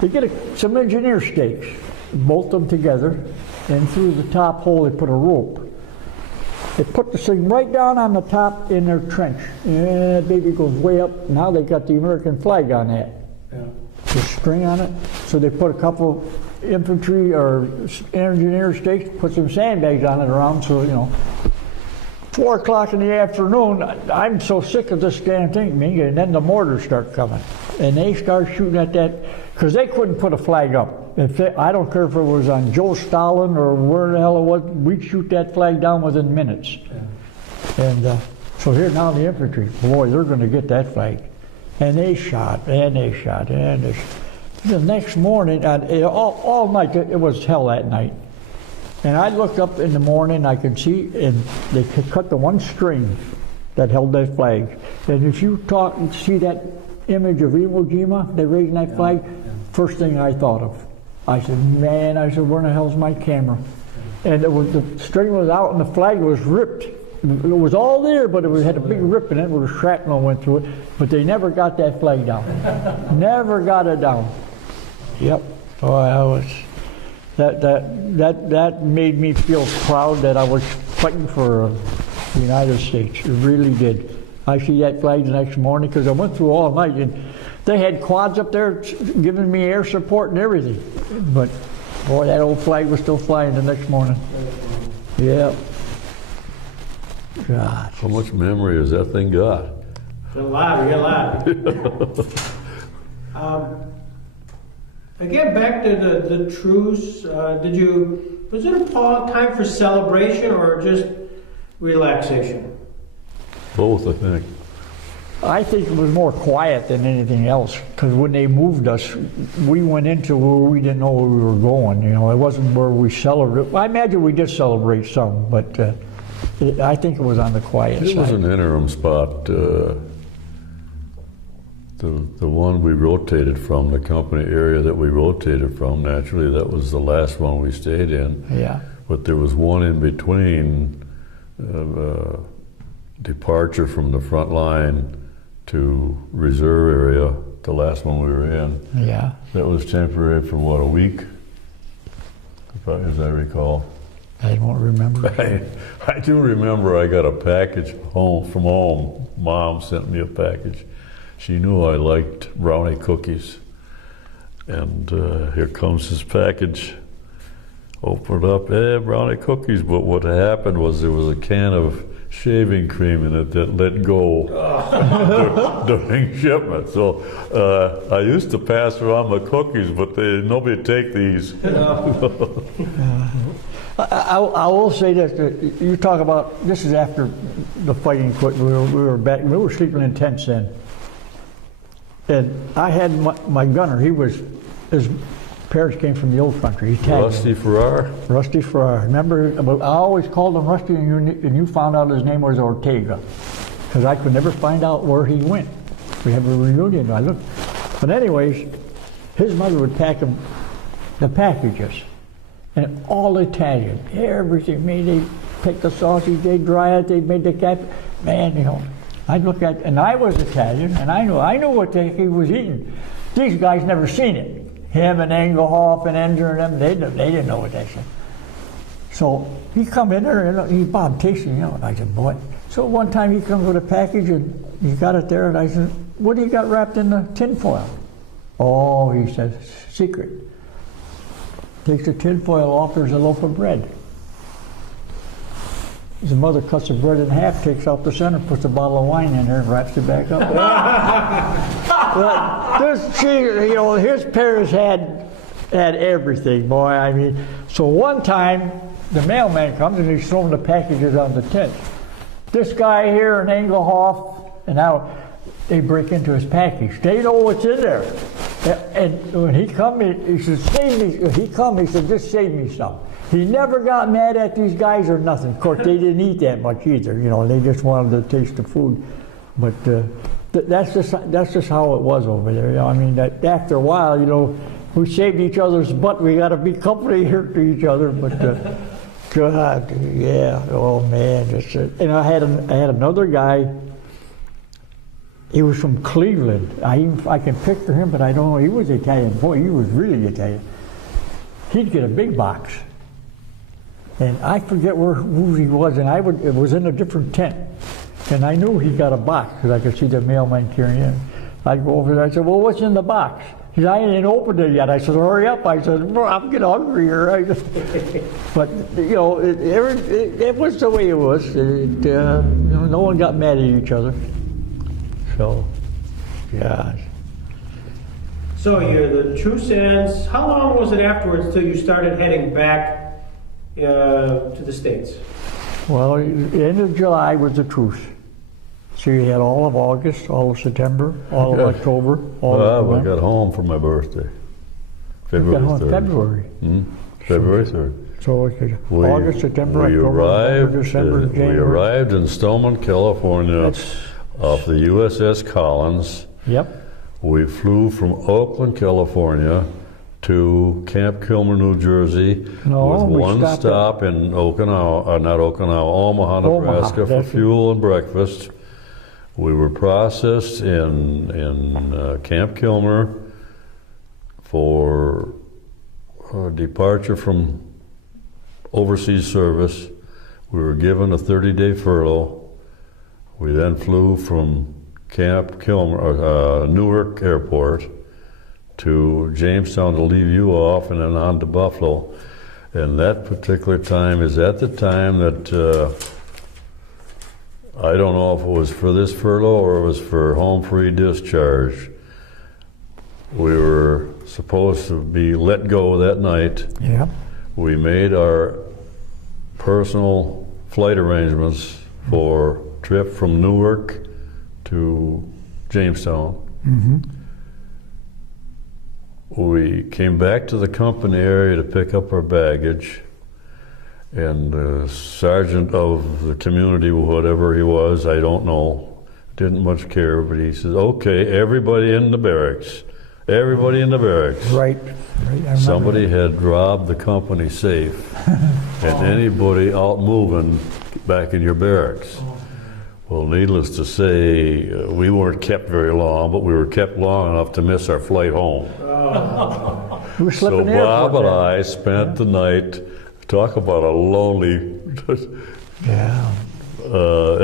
they get some engineer stakes, bolt them together, and through the top hole they put a rope. They put the thing right down on the top in their trench. And that baby goes way up. Now they got the American flag on that. Yeah. The string on it. So they put a couple infantry or engineer stakes, put some sandbags on it around, so, you know. 4 o'clock in the afternoon, I'm so sick of this damn thing, and then the mortars start coming. And they start shooting at that, because they couldn't put a flag up. I don't care if it was on Joe Stalin or where the hell it was, we'd shoot that flag down within minutes. Yeah. And so here now the infantry, boy, they're going to get that flag. And they shot, and they shot, and they shot. The next morning, all night, it was hell that night. And I looked up in the morning, I could see, and they could cut the one string that held that flag. And if you see that image of Iwo Jima, they're raising that flag, first thing I thought of. I said, man, where the hell's my camera? And the string was out and the flag was ripped. It was all there, but it had a big rip in it where the shrapnel went through it. But they never got that flag down. Never got it down. Yep. Oh, that made me feel proud that I was fighting for the United States. It really did. I see that flag the next morning because I went through all night and they had quads up there giving me air support and everything. But boy, that old flag was still flying the next morning. Yeah. God. How much memory has that thing got? A lot, a lot. Again, back to the truce. Was it a time for celebration or just relaxation? Both, I think. I think it was more quiet than anything else, because when they moved us, we went into where we didn't know where we were going. You know, it wasn't where we celebrated. I imagine we did celebrate some, but I think it was on the quiet side. It was an interim spot. The one we rotated from, the company area that we rotated from, naturally, that was the last one we stayed in. Yeah. But there was one in between, departure from the front line to reserve area, the last one we were in. Yeah. That was temporary for what, a week? As I recall. I don't remember. I do remember I got a package from home. Mom sent me a package. She knew I liked brownie cookies. And here comes this package. Opened up, brownie cookies. But what happened was there was a can of shaving cream in it that let go during shipment. So I used to pass around my cookies, but nobody take these. I will say this, you talk about, this is after the fighting quit, we were back, we were sleeping in tents then. And I had my gunner, his parents came from the old country. Rusty Farrar? Rusty Farrar. Remember, I always called him Rusty, and you found out his name was Ortega, because I could never find out where he went. We have a reunion, I looked. But anyways, his mother would pack him the packages, and all Italian, everything. They pick the sausage, they dry it, they made the cap. Man, you know, I'd look at, and I was Italian, and I knew what he was eating. These guys never seen it. Him and Engelhoff and Ender and them, they didn't know what they said. So he come in there and he Bob tasting, you know, and I said, boy. So one time he comes with a package and he got it there, and I said, what do you got wrapped in the tin foil? Oh, he says, secret. Takes the tin foil off, there's a loaf of bread. His mother cuts the bread in half, takes out the center, puts a bottle of wine in there, and wraps it back up. But his parents had everything, boy. I mean, so one time the mailman comes and he's throwing the packages on the tent. This guy here in Engelhoff, and now they break into his package. They know what's in there. And when he come, he said, save me. He come, he said, just save me some. He never got mad at these guys or nothing. Of course, they didn't eat that much either. You know, they just wanted to taste the food. But that's just how it was over there. You know, I mean, that after a while, you know, we saved each other's butt. We got to be company here to each other. But God, yeah, oh man, that's it. And I had another guy. He was from Cleveland. I can picture him, but I don't know. He was Italian. Boy, he was really Italian. He'd get a big box, and I forget who he was, and it was in a different tent, and I knew he got a box because I could see the mailman carrying it. I'd go over there. I said, "Well, what's in the box?" He said, "I ain't opened it yet." I said, "Hurry up!" I said, "Bro, I'm getting hungry here." But you know, it was the way it was. You know, no one got mad at each other. So, yeah. So the truce ends. How long was it afterwards till you started heading back to the States? Well, the end of July was the truce. So you had all of August, all of September, all of October, all of Well, I November. got home for my birthday. February You got home 3rd. February. February 3rd. So August, September, we October, arrived, November, December, we January. arrived in Stillman, California, That's- off the USS Collins. Yep. We flew from Oakland, California to Camp Kilmer, New Jersey, No, with we one stopped stop in Omaha, Nebraska for that's it. fuel and breakfast. We were processed in Camp Kilmer for departure from overseas service. We were given a 30-day furlough. We then flew from Camp Kilmer, Newark Airport, to Jamestown to leave you off, and then on to Buffalo. And that particular time is at the time that I don't know if it was for this furlough or it was for home free discharge. We were supposed to be let go that night. Yep. We made our personal flight arrangements for trip from Newark to Jamestown. We came back to the company area to pick up our baggage, and the sergeant of the community, whatever he was, I don't know, didn't much care, but he says, "Okay, everybody in the barracks. Everybody in the barracks." Right. I remember Somebody had robbed the company safe, and anybody out moving back in your barracks. Well, needless to say, we weren't kept very long, but we were kept long enough to miss our flight home. We were So slipping Bob airport and then. I spent the night, talk about a lonely, Yeah.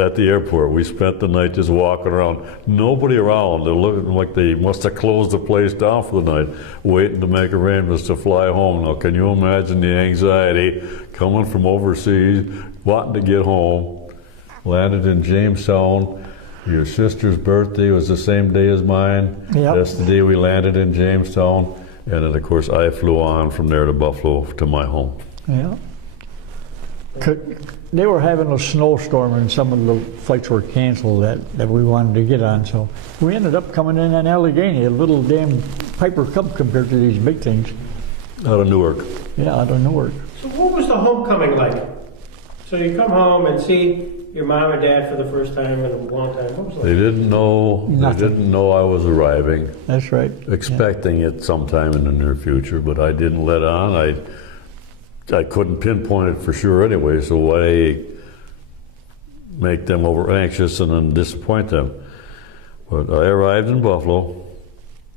at the airport. We spent the night just walking around, nobody around. They're looking like they must have closed the place down for the night, waiting to make arrangements to fly home. Now, can you imagine the anxiety coming from overseas, wanting to get home? Landed in Jamestown. Your sister's birthday was the same day as mine. Yep. That's the day we landed in Jamestown. And then, of course, I flew on from there to Buffalo to my home. Yeah. They were having a snowstorm and some of the flights were canceled that we wanted to get on. So we ended up coming in on Allegheny, a little damn Piper Cub compared to these big things. Out of Newark. Yeah, out of Newark. So what was the homecoming like? So you come home and see your mom and dad for the first time in a long time. What was it They like? didn't know. Nothing. They didn't know I was arriving. That's right. Expecting it sometime in the near future, but I didn't let on. I couldn't pinpoint it for sure anyway. So why make them over anxious and then disappoint them? But I arrived in Buffalo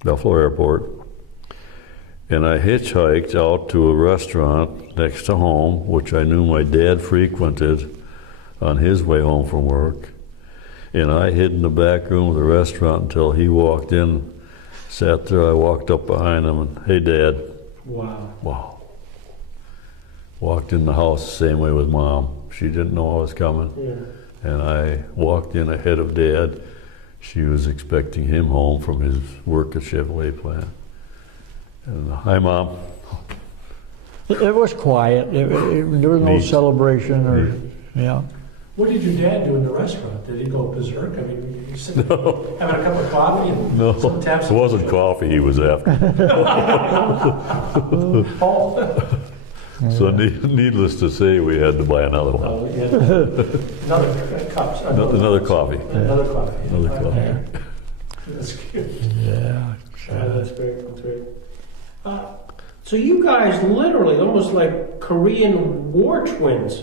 Airport, and I hitchhiked out to a restaurant next to home, which I knew my dad frequented on his way home from work. And I hid in the back room of the restaurant until he walked in, sat there. I walked up behind him and, "Hey, Dad." Wow. Wow. Walked in the house the same way with Mom. She didn't know I was coming. Yeah. And I walked in ahead of Dad. She was expecting him home from his work at Chevrolet plant. And, "Hi, Mom." It was quiet. There was no Neat. celebration or, yeah. What did your dad do in the restaurant? Did he go berserk? I mean, you sitting having a cup of coffee and No, some taps? it wasn't coffee he was after. Oh, So needless to say, we had to buy another one. Another cups. Another coffee. Another coffee. Another coffee. That's good. Yeah. That's great. That's great. So you guys literally almost like Korean war twins.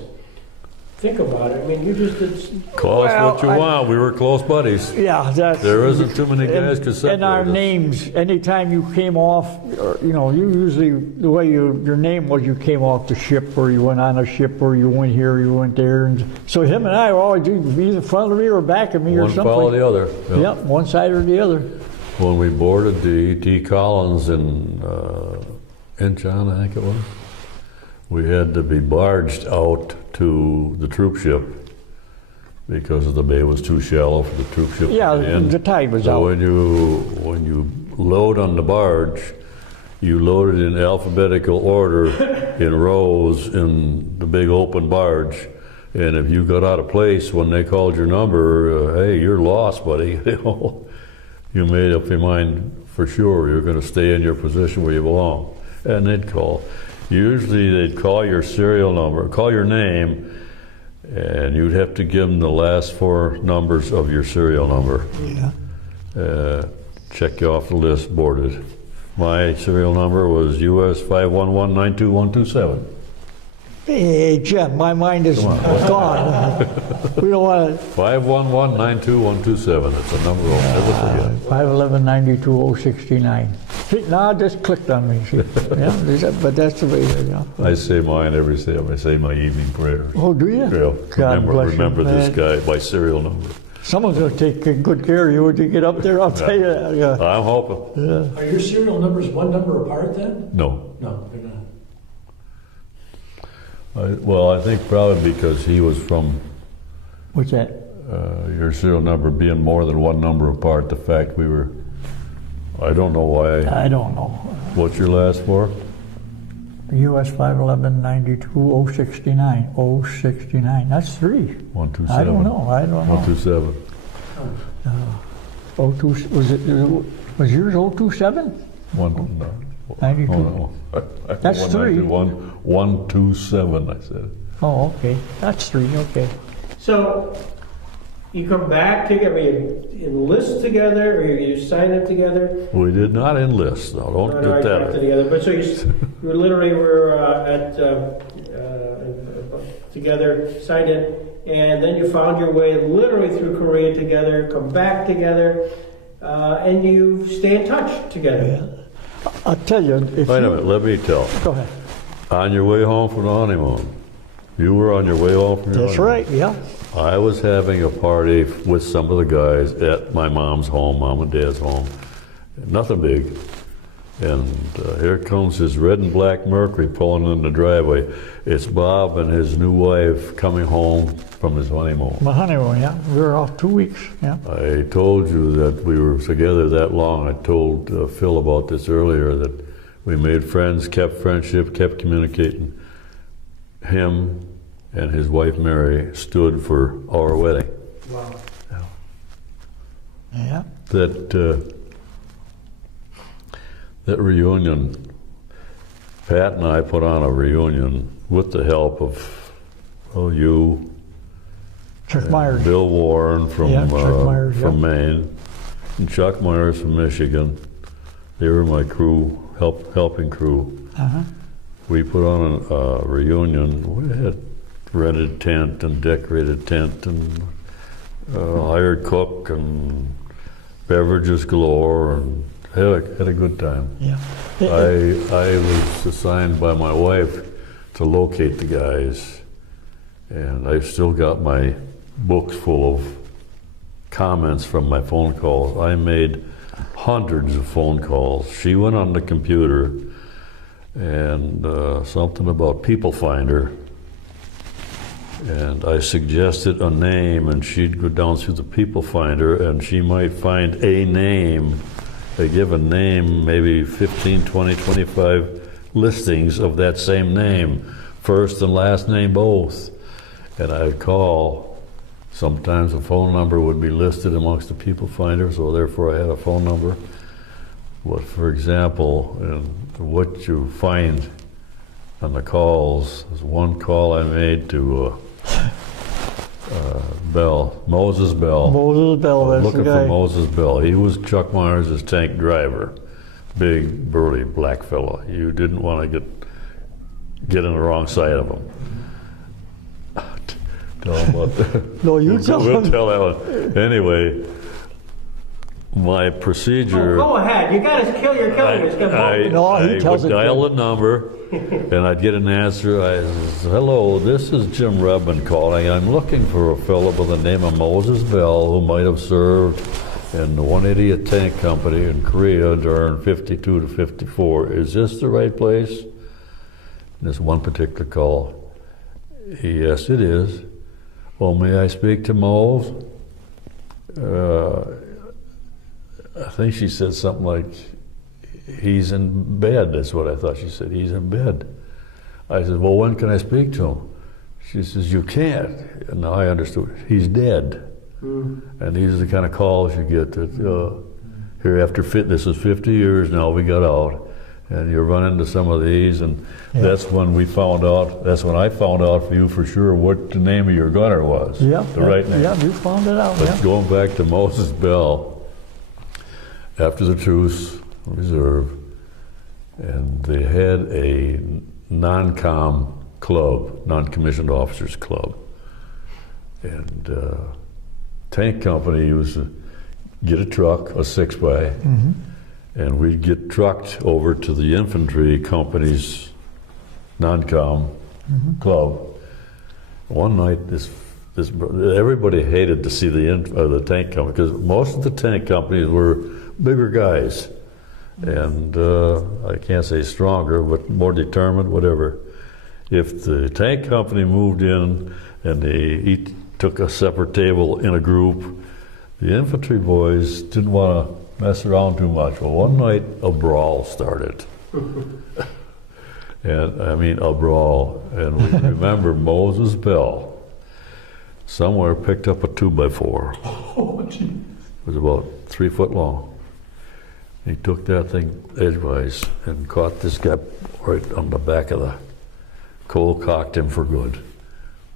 Think about it. I mean, you just did. Call us Well, what you want. We were close buddies. Yeah, that's. There isn't too many guys could separate And our us. names, anytime you came off, or, you know, you usually, the way your name was, you came off the ship, or you went on a ship, or you went here, you went there. And so him and I were always either front of me or back of me or One something. follow the other. Yep, one side or the other. When we boarded the E.T. Collins in Incheon, I think it was, we had to be barged out to the troop ship because the bay was too shallow for the troop ship Yeah, to get in. the tide was So out. when you load on the barge, you load it in alphabetical order in rows in the big open barge. And if you got out of place when they called your number, hey, you're lost, buddy. You made up your mind for sure you're going to stay in your position where you belong. And they'd call. Usually they'd call your serial number, call your name, and you'd have to give them the last four numbers of your serial number. Yeah. Check you off the list, boarded. My serial number was US 511-92127. Hey, Jim, my mind is gone. We don't want to. 511-92127. It's a number I'll never forget. 511-92-069. See, now it just clicked on me. See? Yeah, but that's the way it is. Yeah. I say mine every time I say my evening prayer. Oh, do you? Yeah, God bless remember you, this man. guy by serial number. Someone's going to take good care of you when you get up there, I'll tell you that. Yeah. I'm hoping. Are your serial numbers one number apart then? No. No, they're not. Well, I think probably because he was from What's that? your serial number being more than one number apart. The fact we were, I don't know why. I don't know. What's your last four? US 511-92-069. 069. That's three. 127. I don't know. 127. 02, was yours 027? One. No. 92. Oh, no. That's three. 127. I said. Oh, okay. That's three. Okay. So you come back together, you enlist together, or you sign up together? We did not enlist. No, don't No, I get got that. together. But so you literally were together, signed in, and then you found your way literally through Korea together, come back together, and you stay in touch together. Yeah. I'll tell you. If Wait a you, minute. Let me tell. Go ahead. On your way home from the honeymoon, you were on your way home from your That's honeymoon. right. Yeah. I was having a party with some of the guys at my mom's home, mom and dad's home. Nothing big. And here comes his red and black Mercury pulling in the driveway. It's Bob and his new wife coming home from his honeymoon. My honeymoon. Yeah. We were off 2 weeks. Yeah. I told you that we were together that long. I told Phil about this earlier, that we made friends, kept friendship, kept communicating. Him and his wife Mary stood for our wedding. Wow. Yeah. That reunion, Pat and I put on a reunion with the help of you, Chuck Myers. Bill Warren from Yeah, Chuck Myers, from Maine, and Chuck Myers from Michigan. They were my crew, helping crew. Uh-huh. We put on a reunion. We had rented tent and decorated tent and hired cook and beverages galore and had a good time. Yeah. I was assigned by my wife to locate the guys, and I've still got my books full of comments from my phone calls. I made hundreds of phone calls. She went on the computer and something about People Finder, and I suggested a name, and she'd go down through the People Finder and she might find a name, a given name, maybe 15, 20, 25 listings of that same name, first and last name both. And I'd call. Sometimes a phone number would be listed amongst the People Finder, so therefore I had a phone number. But for example, what you find on the calls. There's one call I made to Bell, Moses Bell. Moses Bell, that's Looking the guy. for Moses Bell. He was Chuck Myers' tank driver. Big, burly, black fella. You didn't want to get on the wrong side of him. Tell him about that. No, you tell We'll him. tell that one. Anyway, my procedure. Go ahead. You got to kill your killing. It's gonna No, he I tells would it dial to the number, and I'd get an answer. I says, "Hello, this is Jim Rebmann calling. I'm looking for a fellow by the name of Moses Bell who might have served in the 180th Tank Company in Korea during 52 to 54. Is this the right place?" And this one particular call. Yes, it is. Well, may I speak to Mose? I think she said something like, he's in bed. That's what I thought she said. He's in bed. I said, well, when can I speak to him? She says, you can't. And now I understood. He's dead. And these are the kind of calls you get that here after this is 50 years now we got out. And you run into some of these, and that's when we found out, that's when I found out for you for sure what the name of your gunner was. Yeah, the right name. Yeah, you found it out. But going back to Moses Bell, after the truce, reserve, and they had a non-com club, non-commissioned officers club. And tank company used to get a truck, a 6-by, and we'd get trucked over to the infantry company's non-com club. One night, everybody hated to see the tank company because most of the tank companies were bigger guys, and I can't say stronger, but more determined, whatever. If the tank company moved in and they each took a separate table in a group, the infantry boys didn't want to mess around too much. Well, one night a brawl started. And I mean a brawl. And we remember Moses Bell somewhere picked up a 2x4. Oh, gee. It was about 3 foot long. He took that thing edgewise and caught this guy right on the back of the cold, cocked him for good.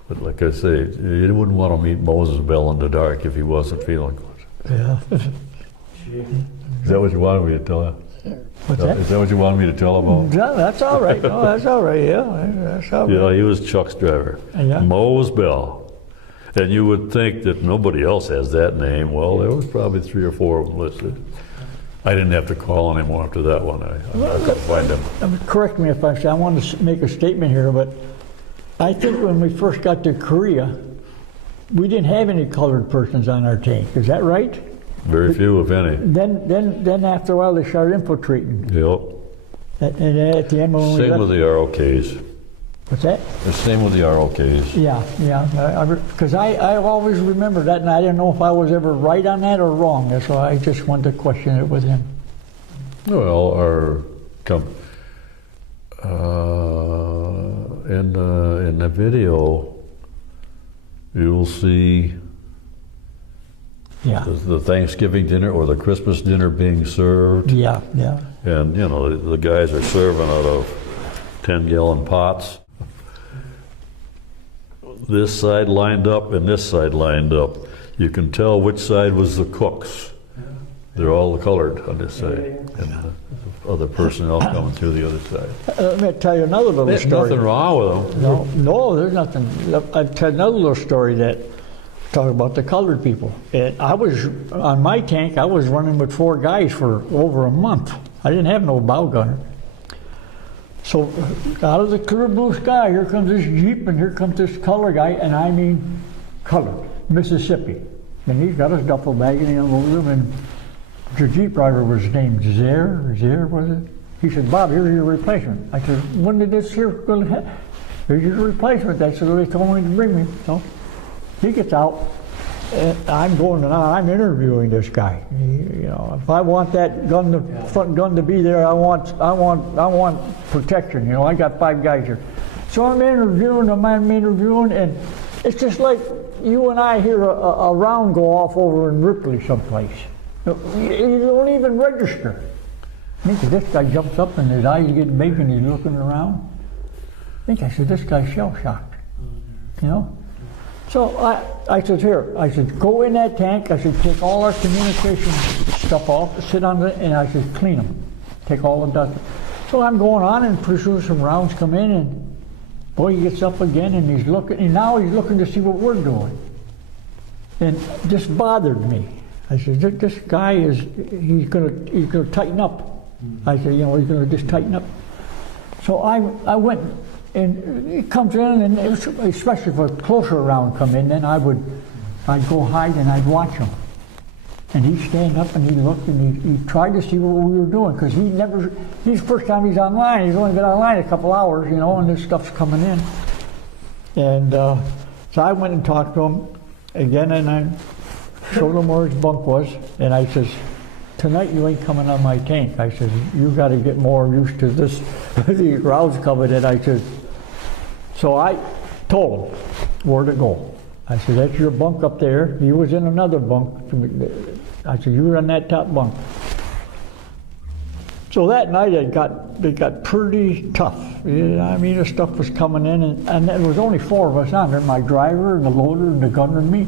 But like I say, you wouldn't want to meet Moses Bell in the dark if he wasn't feeling good. Yeah. Is that what you wanted me to tell you? What's that? Is that what you wanted me to tell about? No, that's all right. No, that's all right. Yeah, that's all right. You know, he was Chuck's driver. Yeah. Mose Bell. And you would think that nobody else has that name. Well, there was probably 3 or 4 of them listed. I didn't have to call anymore after that one. I couldn't find them. Correct me if I want to make a statement here, but I think when we first got to Korea, we didn't have any colored persons on our tank. Is that right? Very few, if any. Then after a while they started infiltrating. Yep. And at the end when we Same got, with the ROKs. what's that? The same with the ROKs. Yeah. Because I always remember that, and I didn't know if I was ever right on that or wrong. That's why I just wanted to question it with him. Well, in the video, you'll see the Thanksgiving dinner or the Christmas dinner being served. Yeah. And, you know, the guys are serving out of 10-gallon pots. This side lined up and this side lined up. You can tell which side was the cooks. They're all colored on this side. And the other personnel coming through the other side. Let me tell you another little There's story. nothing wrong with them. No, there's nothing. I'll tell another little story that talk about the colored people. And I was on my tank. I was running with 4 guys for over a month. I didn't have no bow gunner. So out of the clear blue sky, here comes this Jeep, and here comes this color guy, and I mean colored, Mississippi. And he's got his duffel bag, and he unloaded him, and the Jeep driver was named Zaire, was it? He said, Bob, here's your replacement. I said, when did this here go ahead? Here's your replacement. That's what they told me to bring me. So he gets out, and I'm going and I'm interviewing this guy. You know, if I want that gun, the front gun to be there, I want protection. You know, I got 5 guys here. So I'm interviewing, and it's just like you and I hear a round go off over in Ripley someplace. You don't even register. I think this guy jumps up and his eyes get big and he's looking around. think I said, this guy's shell-shocked, you know? So I said, here, I said, go in that tank. I said, take all our communication stuff off, sit on it, and I said, clean them. Take all the dust. So I'm going on, and pretty soon some rounds come in, and boy, he gets up again, and he's looking, and now he's looking to see what we're doing. And this bothered me. I said, this guy is, he's gonna tighten up. I said, you know, he's gonna just tighten up. So I went, and he comes in, and it was, especially if a closer round come in, then I'd go hide and I'd watch him. And he'd stand up and he'd look and he tried to see what we were doing, because he's the first time he's online. He's only been online a couple hours, you know, and this stuff's coming in. And so I went and talked to him again, and I showed him where his bunk was, and I says, tonight you ain't coming on my tank. I said, you got to get more used to this, these rounds coming in. I said, so I told him where to go. I said, that's your bunk up there. He was in another bunk. I said, you were on that top bunk. So that night it got pretty tough. I mean, the stuff was coming in, and there was only 4 of us on there, my driver and the loader and the gunner and me.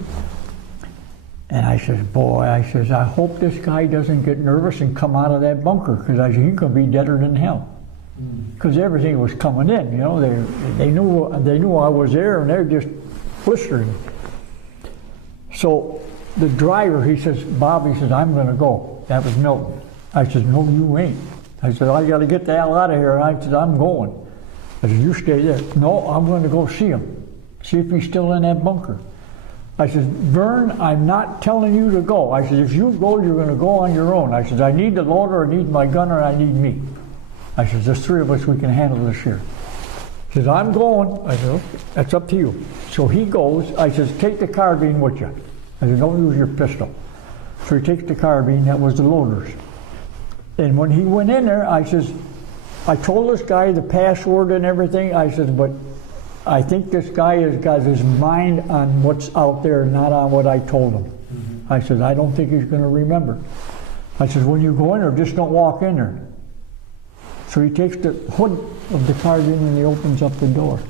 And I says, boy, I hope this guy doesn't get nervous and come out of that bunker, because I said, he's going to be deader than hell. Because everything was coming in, you know. They knew I was there, and they're just blistering. So the driver, he says, Bob, he says, I'm going to go. That was Milton. I said, no, you ain't. I said, I got to get the hell out of here. And I said, I'm going. I said, you stay there. No, I'm going to go see him. See if he's still in that bunker. I said, Vern, I'm not telling you to go. I said, if you go, you're going to go on your own. I said, I need the loader, I need my gunner, I need me. I said, there's 3 of us, we can handle this here. He says, I'm going. I said, okay, that's up to you. So he goes. I says, take the carbine with you. I said, don't use your pistol. So he takes the carbine, that was the loader's. And when he went in there, I says, I told this guy the password and everything. I said, but I think this guy has got his mind on what's out there, not on what I told him. I said, I don't think he's going to remember. I said, when you go in there, just don't walk in there. So he takes the hood of the carbine and he opens up the door.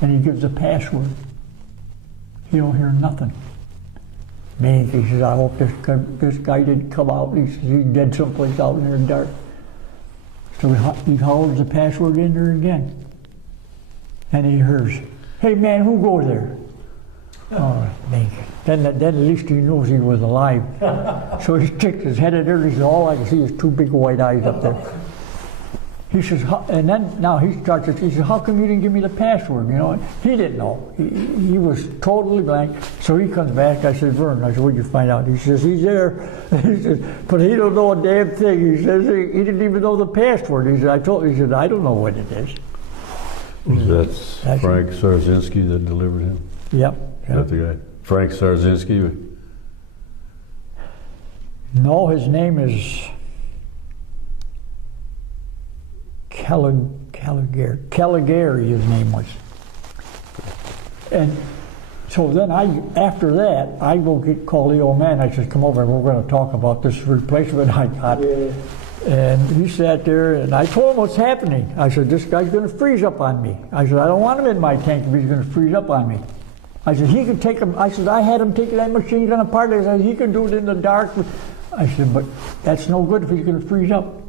And he gives the password. He don't hear nothing. Man, he says, I hope this guy didn't come out. He says, he's dead someplace out in the dark. So he hollers the password in there again. And he hears, hey man, who goes there? Oh, man. Then at least he knows he was alive. So he sticks his head in there, and he says, all I can see is 2 big white eyes up there. He says, and then now he starts, he says, how come you didn't give me the password? You know, he didn't know. He was totally blank. So he comes back. I said, Vern, I said, what'd you find out? He says, he's there. He says, but he don't know a damn thing. He says, he didn't even know the password. He said, I don't know what it is. That's Frank Sarzinski that delivered him? Yep. Is that the guy? Frank Sarzinski? No, his name is Caligari, his name was. And so then after that, I go call the old man. I said, come over, we're going to talk about this replacement I got. Yeah. And he sat there, and I told him what's happening. I said, this guy's going to freeze up on me. I said, I don't want him in my tank if he's going to freeze up on me. I said, he can take him. I said, I had him take that machine gun apart. I said, he can do it in the dark. I said, but that's no good if he's going to freeze up.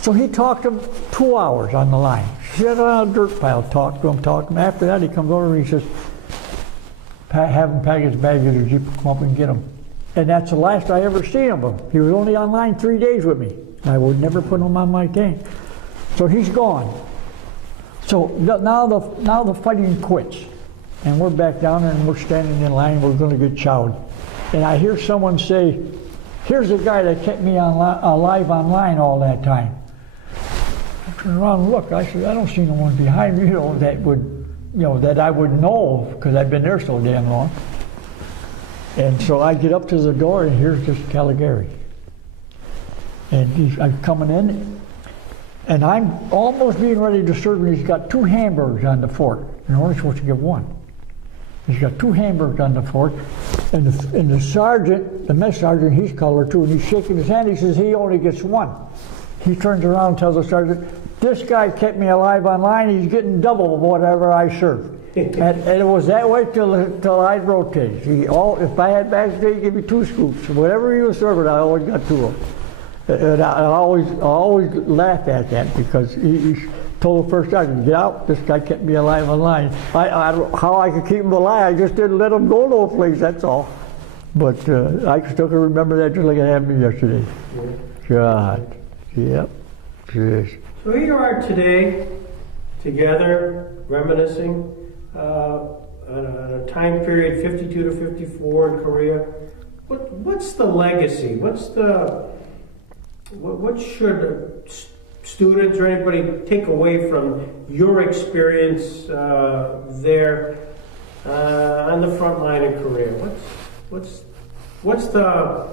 So he talked to him 2 hours on the line. Sat on a dirt pile, talked to him. After that, he comes over and he says, have him pack his bag in the Jeep, come up and get him. And that's the last I ever seen of him. He was only online 3 days with me. I would never put him on my tank. So he's gone. So now the fighting quits. And we're back down and we're standing in line, we're going to get chowed. And I hear someone say, here's the guy that kept me alive online all that time. I turn around and look, I said, I don't see no one behind me, that I would know, because I've been there so damn long. And so I get up to the door and here's this Caligari. And I'm coming in, and I'm almost being ready to serve him. He's got 2 hamburgers on the fork, and we're only supposed to get 1. He's got 2 hamburgers on the fork, and the sergeant, the mess sergeant, he's colored too, and he's shaking his hand. He says he only gets 1. He turns around and tells the sergeant, this guy kept me alive online. He's getting double of whatever I served. And it was that way till I'd rotate. If I had backstage, he'd give me 2 scoops. Whatever he was serving, I always got 2 of them. And I always laugh at that because he told the first guy to get out. This guy kept me alive online. How I could keep him alive, I just didn't let him go no place, that's all. But I still can remember that just like it happened yesterday. God, yep, jeez. So here you are today, together, reminiscing on a time period, 52 to 54 in Korea. What's the legacy? What should students or anybody take away from your experience there on the front line in Korea? What's the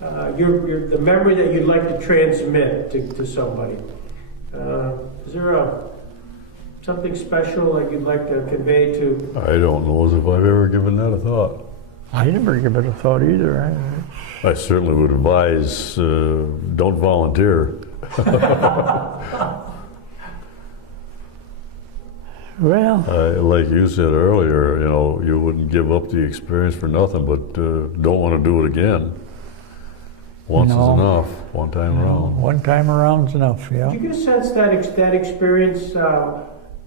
the memory that you'd like to transmit to somebody? Is there something special that you'd like to convey to? I don't know as if I've ever given that a thought. I never give it a thought either. I certainly would advise don't volunteer. Well, like you said earlier, you wouldn't give up the experience for nothing, but don't want to do it again. Once is enough, one time around. One time around's enough, yeah. Do you get a sense that experience,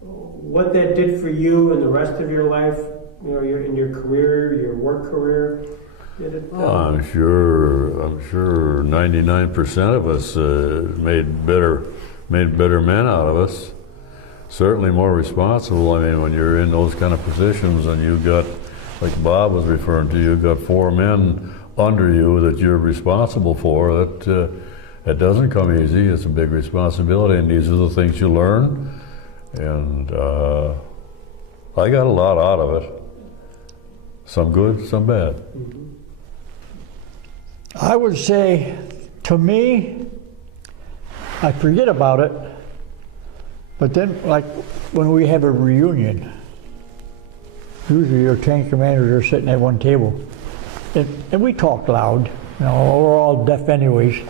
what that did for you in the rest of your life, in your career, your work career? Did it? I'm sure 99% of us made better men out of us. Certainly more responsible. I mean, when you're in those kind of positions and you got, like Bob was referring to, you've got 4 men under you that you're responsible for, that doesn't come easy. It's a big responsibility, and these are the things you learn. And I got a lot out of it. Some good, some bad. I would say, to me, I forget about it, but then, like, when we have a reunion, usually your tank commanders are sitting at one table, and we talk loud, we're all deaf anyways,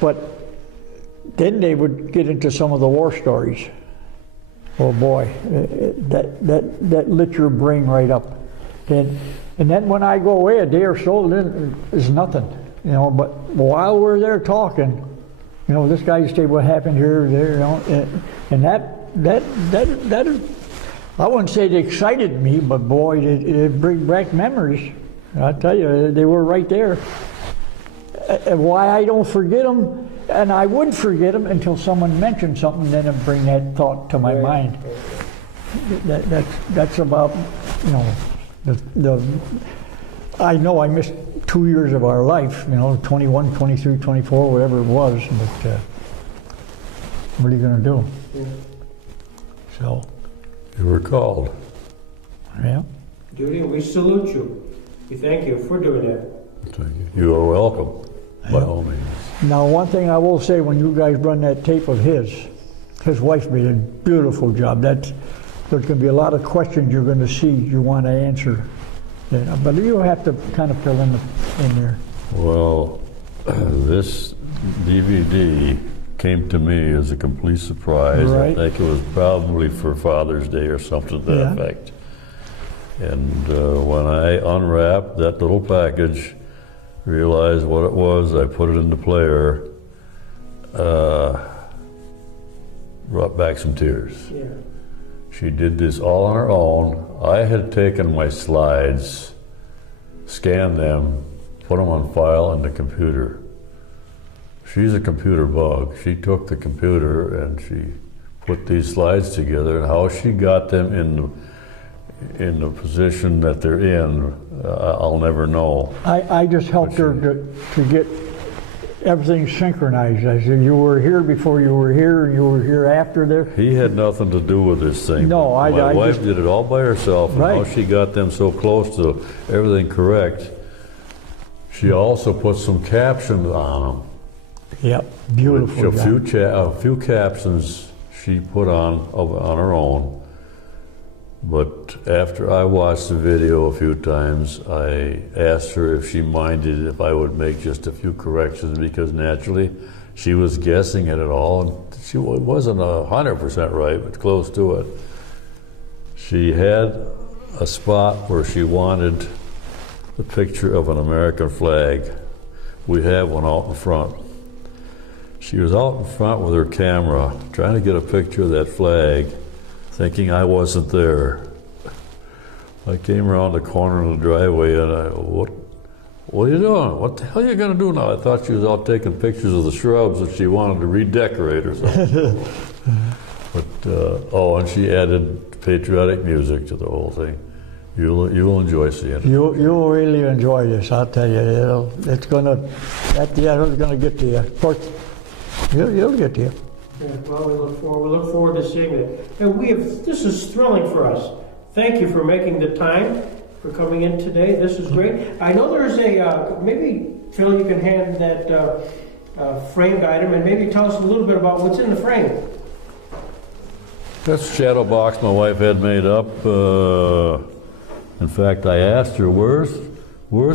but then they would get into some of the war stories. Oh boy, that lit your brain right up. And then when I go away a day or so, then it's nothing, but while we're there talking, this guy used to say what happened here, there, and that I wouldn't say it excited me, but boy, it bring back memories. I tell you, they were right there. And why I don't forget them, and I would forget them until someone mentioned something, then it'd bring that thought to my mind. That's about, I know I missed 2 years of our life, 21, 23, 24, whatever it was, but what are you going to do? Yeah. So. You were called. Yeah. Judy, we salute you. We thank you for doing that. Thank you. You are welcome, by all means. Now, one thing I will say, when you guys run that tape of his wife made a beautiful job. There's going to be a lot of questions you're going to see you want to answer. Yeah, but you have to kind of fill in there. Well, this DVD came to me as a complete surprise. Right. I think it was probably for Father's Day or something to that effect. And when I unwrapped that little package, realized what it was, I put it in the player, brought back some tears. Yeah. She did this all on her own. I had taken my slides, scanned them, put them on file in the computer. She's a computer bug. She took the computer and she put these slides together, and how she got them in the position that they're in, I'll never know. I just helped her to get everything synchronized. I said, you were here before you were here, and you were here after this. He had nothing to do with this thing. No, my wife did it all by herself, and right. how she got them so close to everything correct. She also put some captions on them. Yep, beautiful. A few captions she put on her own. But after I watched the video a few times, I asked her if she minded if I would make just a few corrections, because naturally she was guessing at it all, and she wasn't 100% right, but close to it. She had a spot where she wanted the picture of an American flag. We have one out in front. She was out in front with her camera, trying to get a picture of that flag, thinking I wasn't there. I came around the corner of the driveway and what are you doing? What the hell are you going to do now? I thought she was out taking pictures of the shrubs that she wanted to redecorate or something. But, and she added patriotic music to the whole thing. You'll enjoy seeing it. You'll really enjoy this, I'll tell you. It's gonna, at the end, it's gonna get to you. Of course, you'll get to you. Yeah, well, we look forward to seeing it. And this is thrilling for us. Thank you for making the time, for coming in today. This is great. I know there's maybe, Phil, you can hand that framed item and maybe tell us a little bit about what's in the frame. That's a shadow box my wife had made up. In fact, I asked her, where's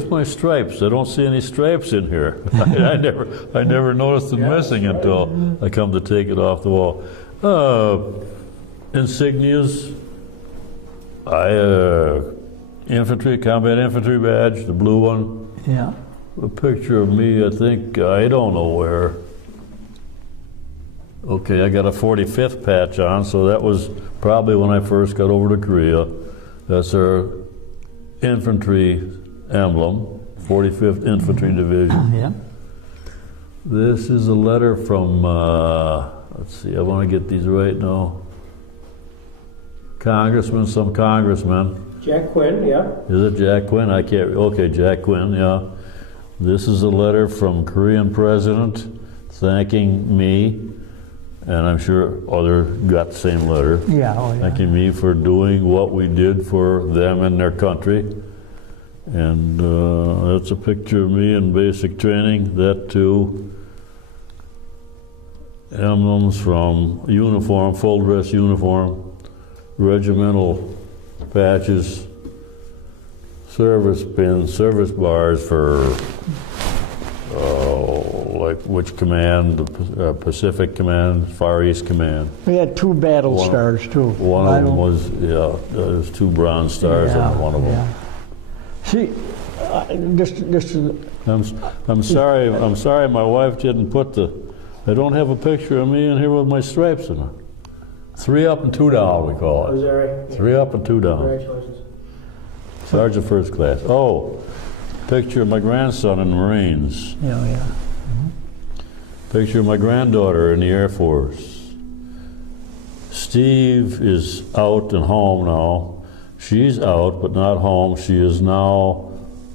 my stripes? I don't see any stripes in here. I never noticed them missing until I come to take it off the wall. Insignias, infantry, combat infantry badge, the blue one. Yeah. A picture of me, I think, I don't know where. Okay, I got a 45th patch on, so that was probably when I first got over to Korea. That's our infantry emblem, 45th Infantry Division. Yeah. This is a letter from, let's see, I want to get these right now. Some congressman. Jack Quinn, yeah. Is it Jack Quinn? I can't, okay, Jack Quinn, yeah. This is a letter from Korean president thanking me, and I'm sure other got the same letter. Yeah, oh yeah. Thanking me for doing what we did for them and their country. And that's a picture of me in basic training. That too. Emblems from uniform, full dress uniform, regimental patches, service pins, service bars for like which command, the Pacific Command, Far East Command. We had 2 battle stars too. One of them was, there's 2 bronze stars on one of them. Yeah. See, I'm sorry my wife didn't put I don't have a picture of me in here with my stripes in it. 3 up and 2 down, we call Is it. that right? 3 up and 2 down. Congratulations. Sergeant first class. Oh, picture of my grandson in the Marines. yeah, yeah. Picture of my granddaughter in the Air Force. Steve is out and home now. She's out but not home. She is now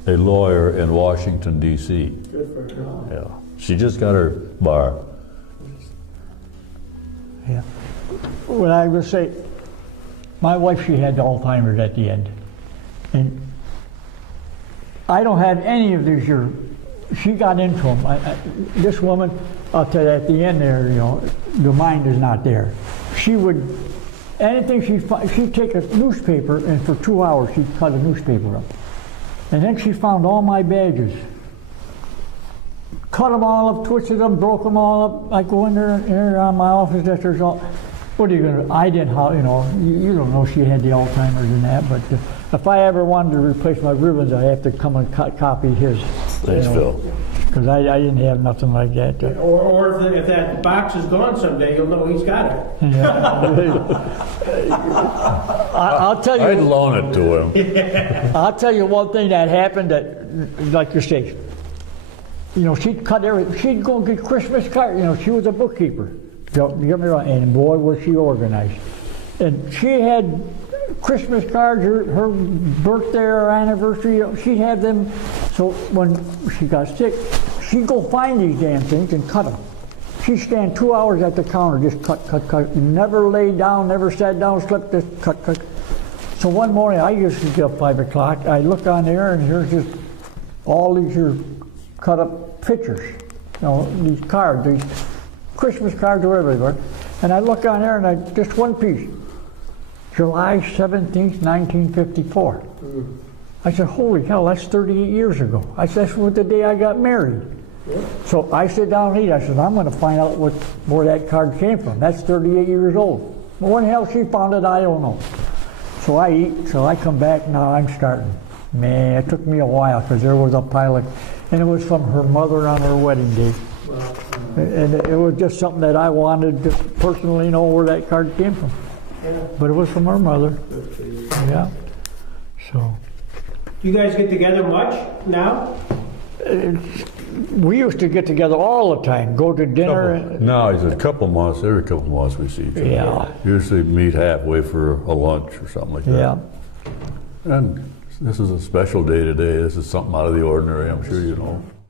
a lawyer in Washington, D.C. Good for her. Yeah. She just got her bar. Yeah. What I would say, my wife, she had Alzheimer's at the end. And I don't have any of these here. She got into them. This woman, I'll tell you, at the end there, the mind is not there. She would, anything she'd take a newspaper, and for 2 hours she'd cut a newspaper up. And then she found all my badges. Cut them all up, twisted them, broke them all up. I go in there on my office desk, there's all, what are you going to, I didn't, you don't know she had the Alzheimer's and that, but if I ever wanted to replace my ribbons, I have to come and copy his. Thanks, Phil. Because I didn't have nothing like that. Or if that box is gone someday, you'll know he's got it. Yeah. I'll tell you. I'd loan it to him. I'll tell you one thing that happened that, like you say, she'd cut everything. She'd go get Christmas cards. She was a bookkeeper. Don't get me wrong. And boy, was she organized. And she had Christmas cards, her birthday or anniversary, she'd have them. So when she got sick, she'd go find these damn things and cut them. She'd stand 2 hours at the counter, just cut. Never laid down, never sat down, slept, just cut. So one morning, I used to get up 5 o'clock. I look on there, and here's just all these are cut up pictures. These cards, these Christmas cards are everywhere. And I look on there, and just one piece. July 17th, 1954. I said, holy hell, that's 38 years ago. I said, that's the day I got married. So I sit down and eat. I said, I'm going to find out where that card came from. That's 38 years old. Well, when the hell she found it, I don't know. So I eat. So I come back. Now I'm starting. Man, it took me a while because there was a pile of, and it was from her mother on her wedding day. And it was just something that I wanted to personally know where that card came from. But it was from her mother. Yeah. So. Do you guys get together much now? We used to get together all the time, go to dinner. No, he said every couple of months we see each other. Yeah. Usually meet halfway for a lunch or something like that. Yeah. And this is a special day today. This is something out of the ordinary, I'm sure you know.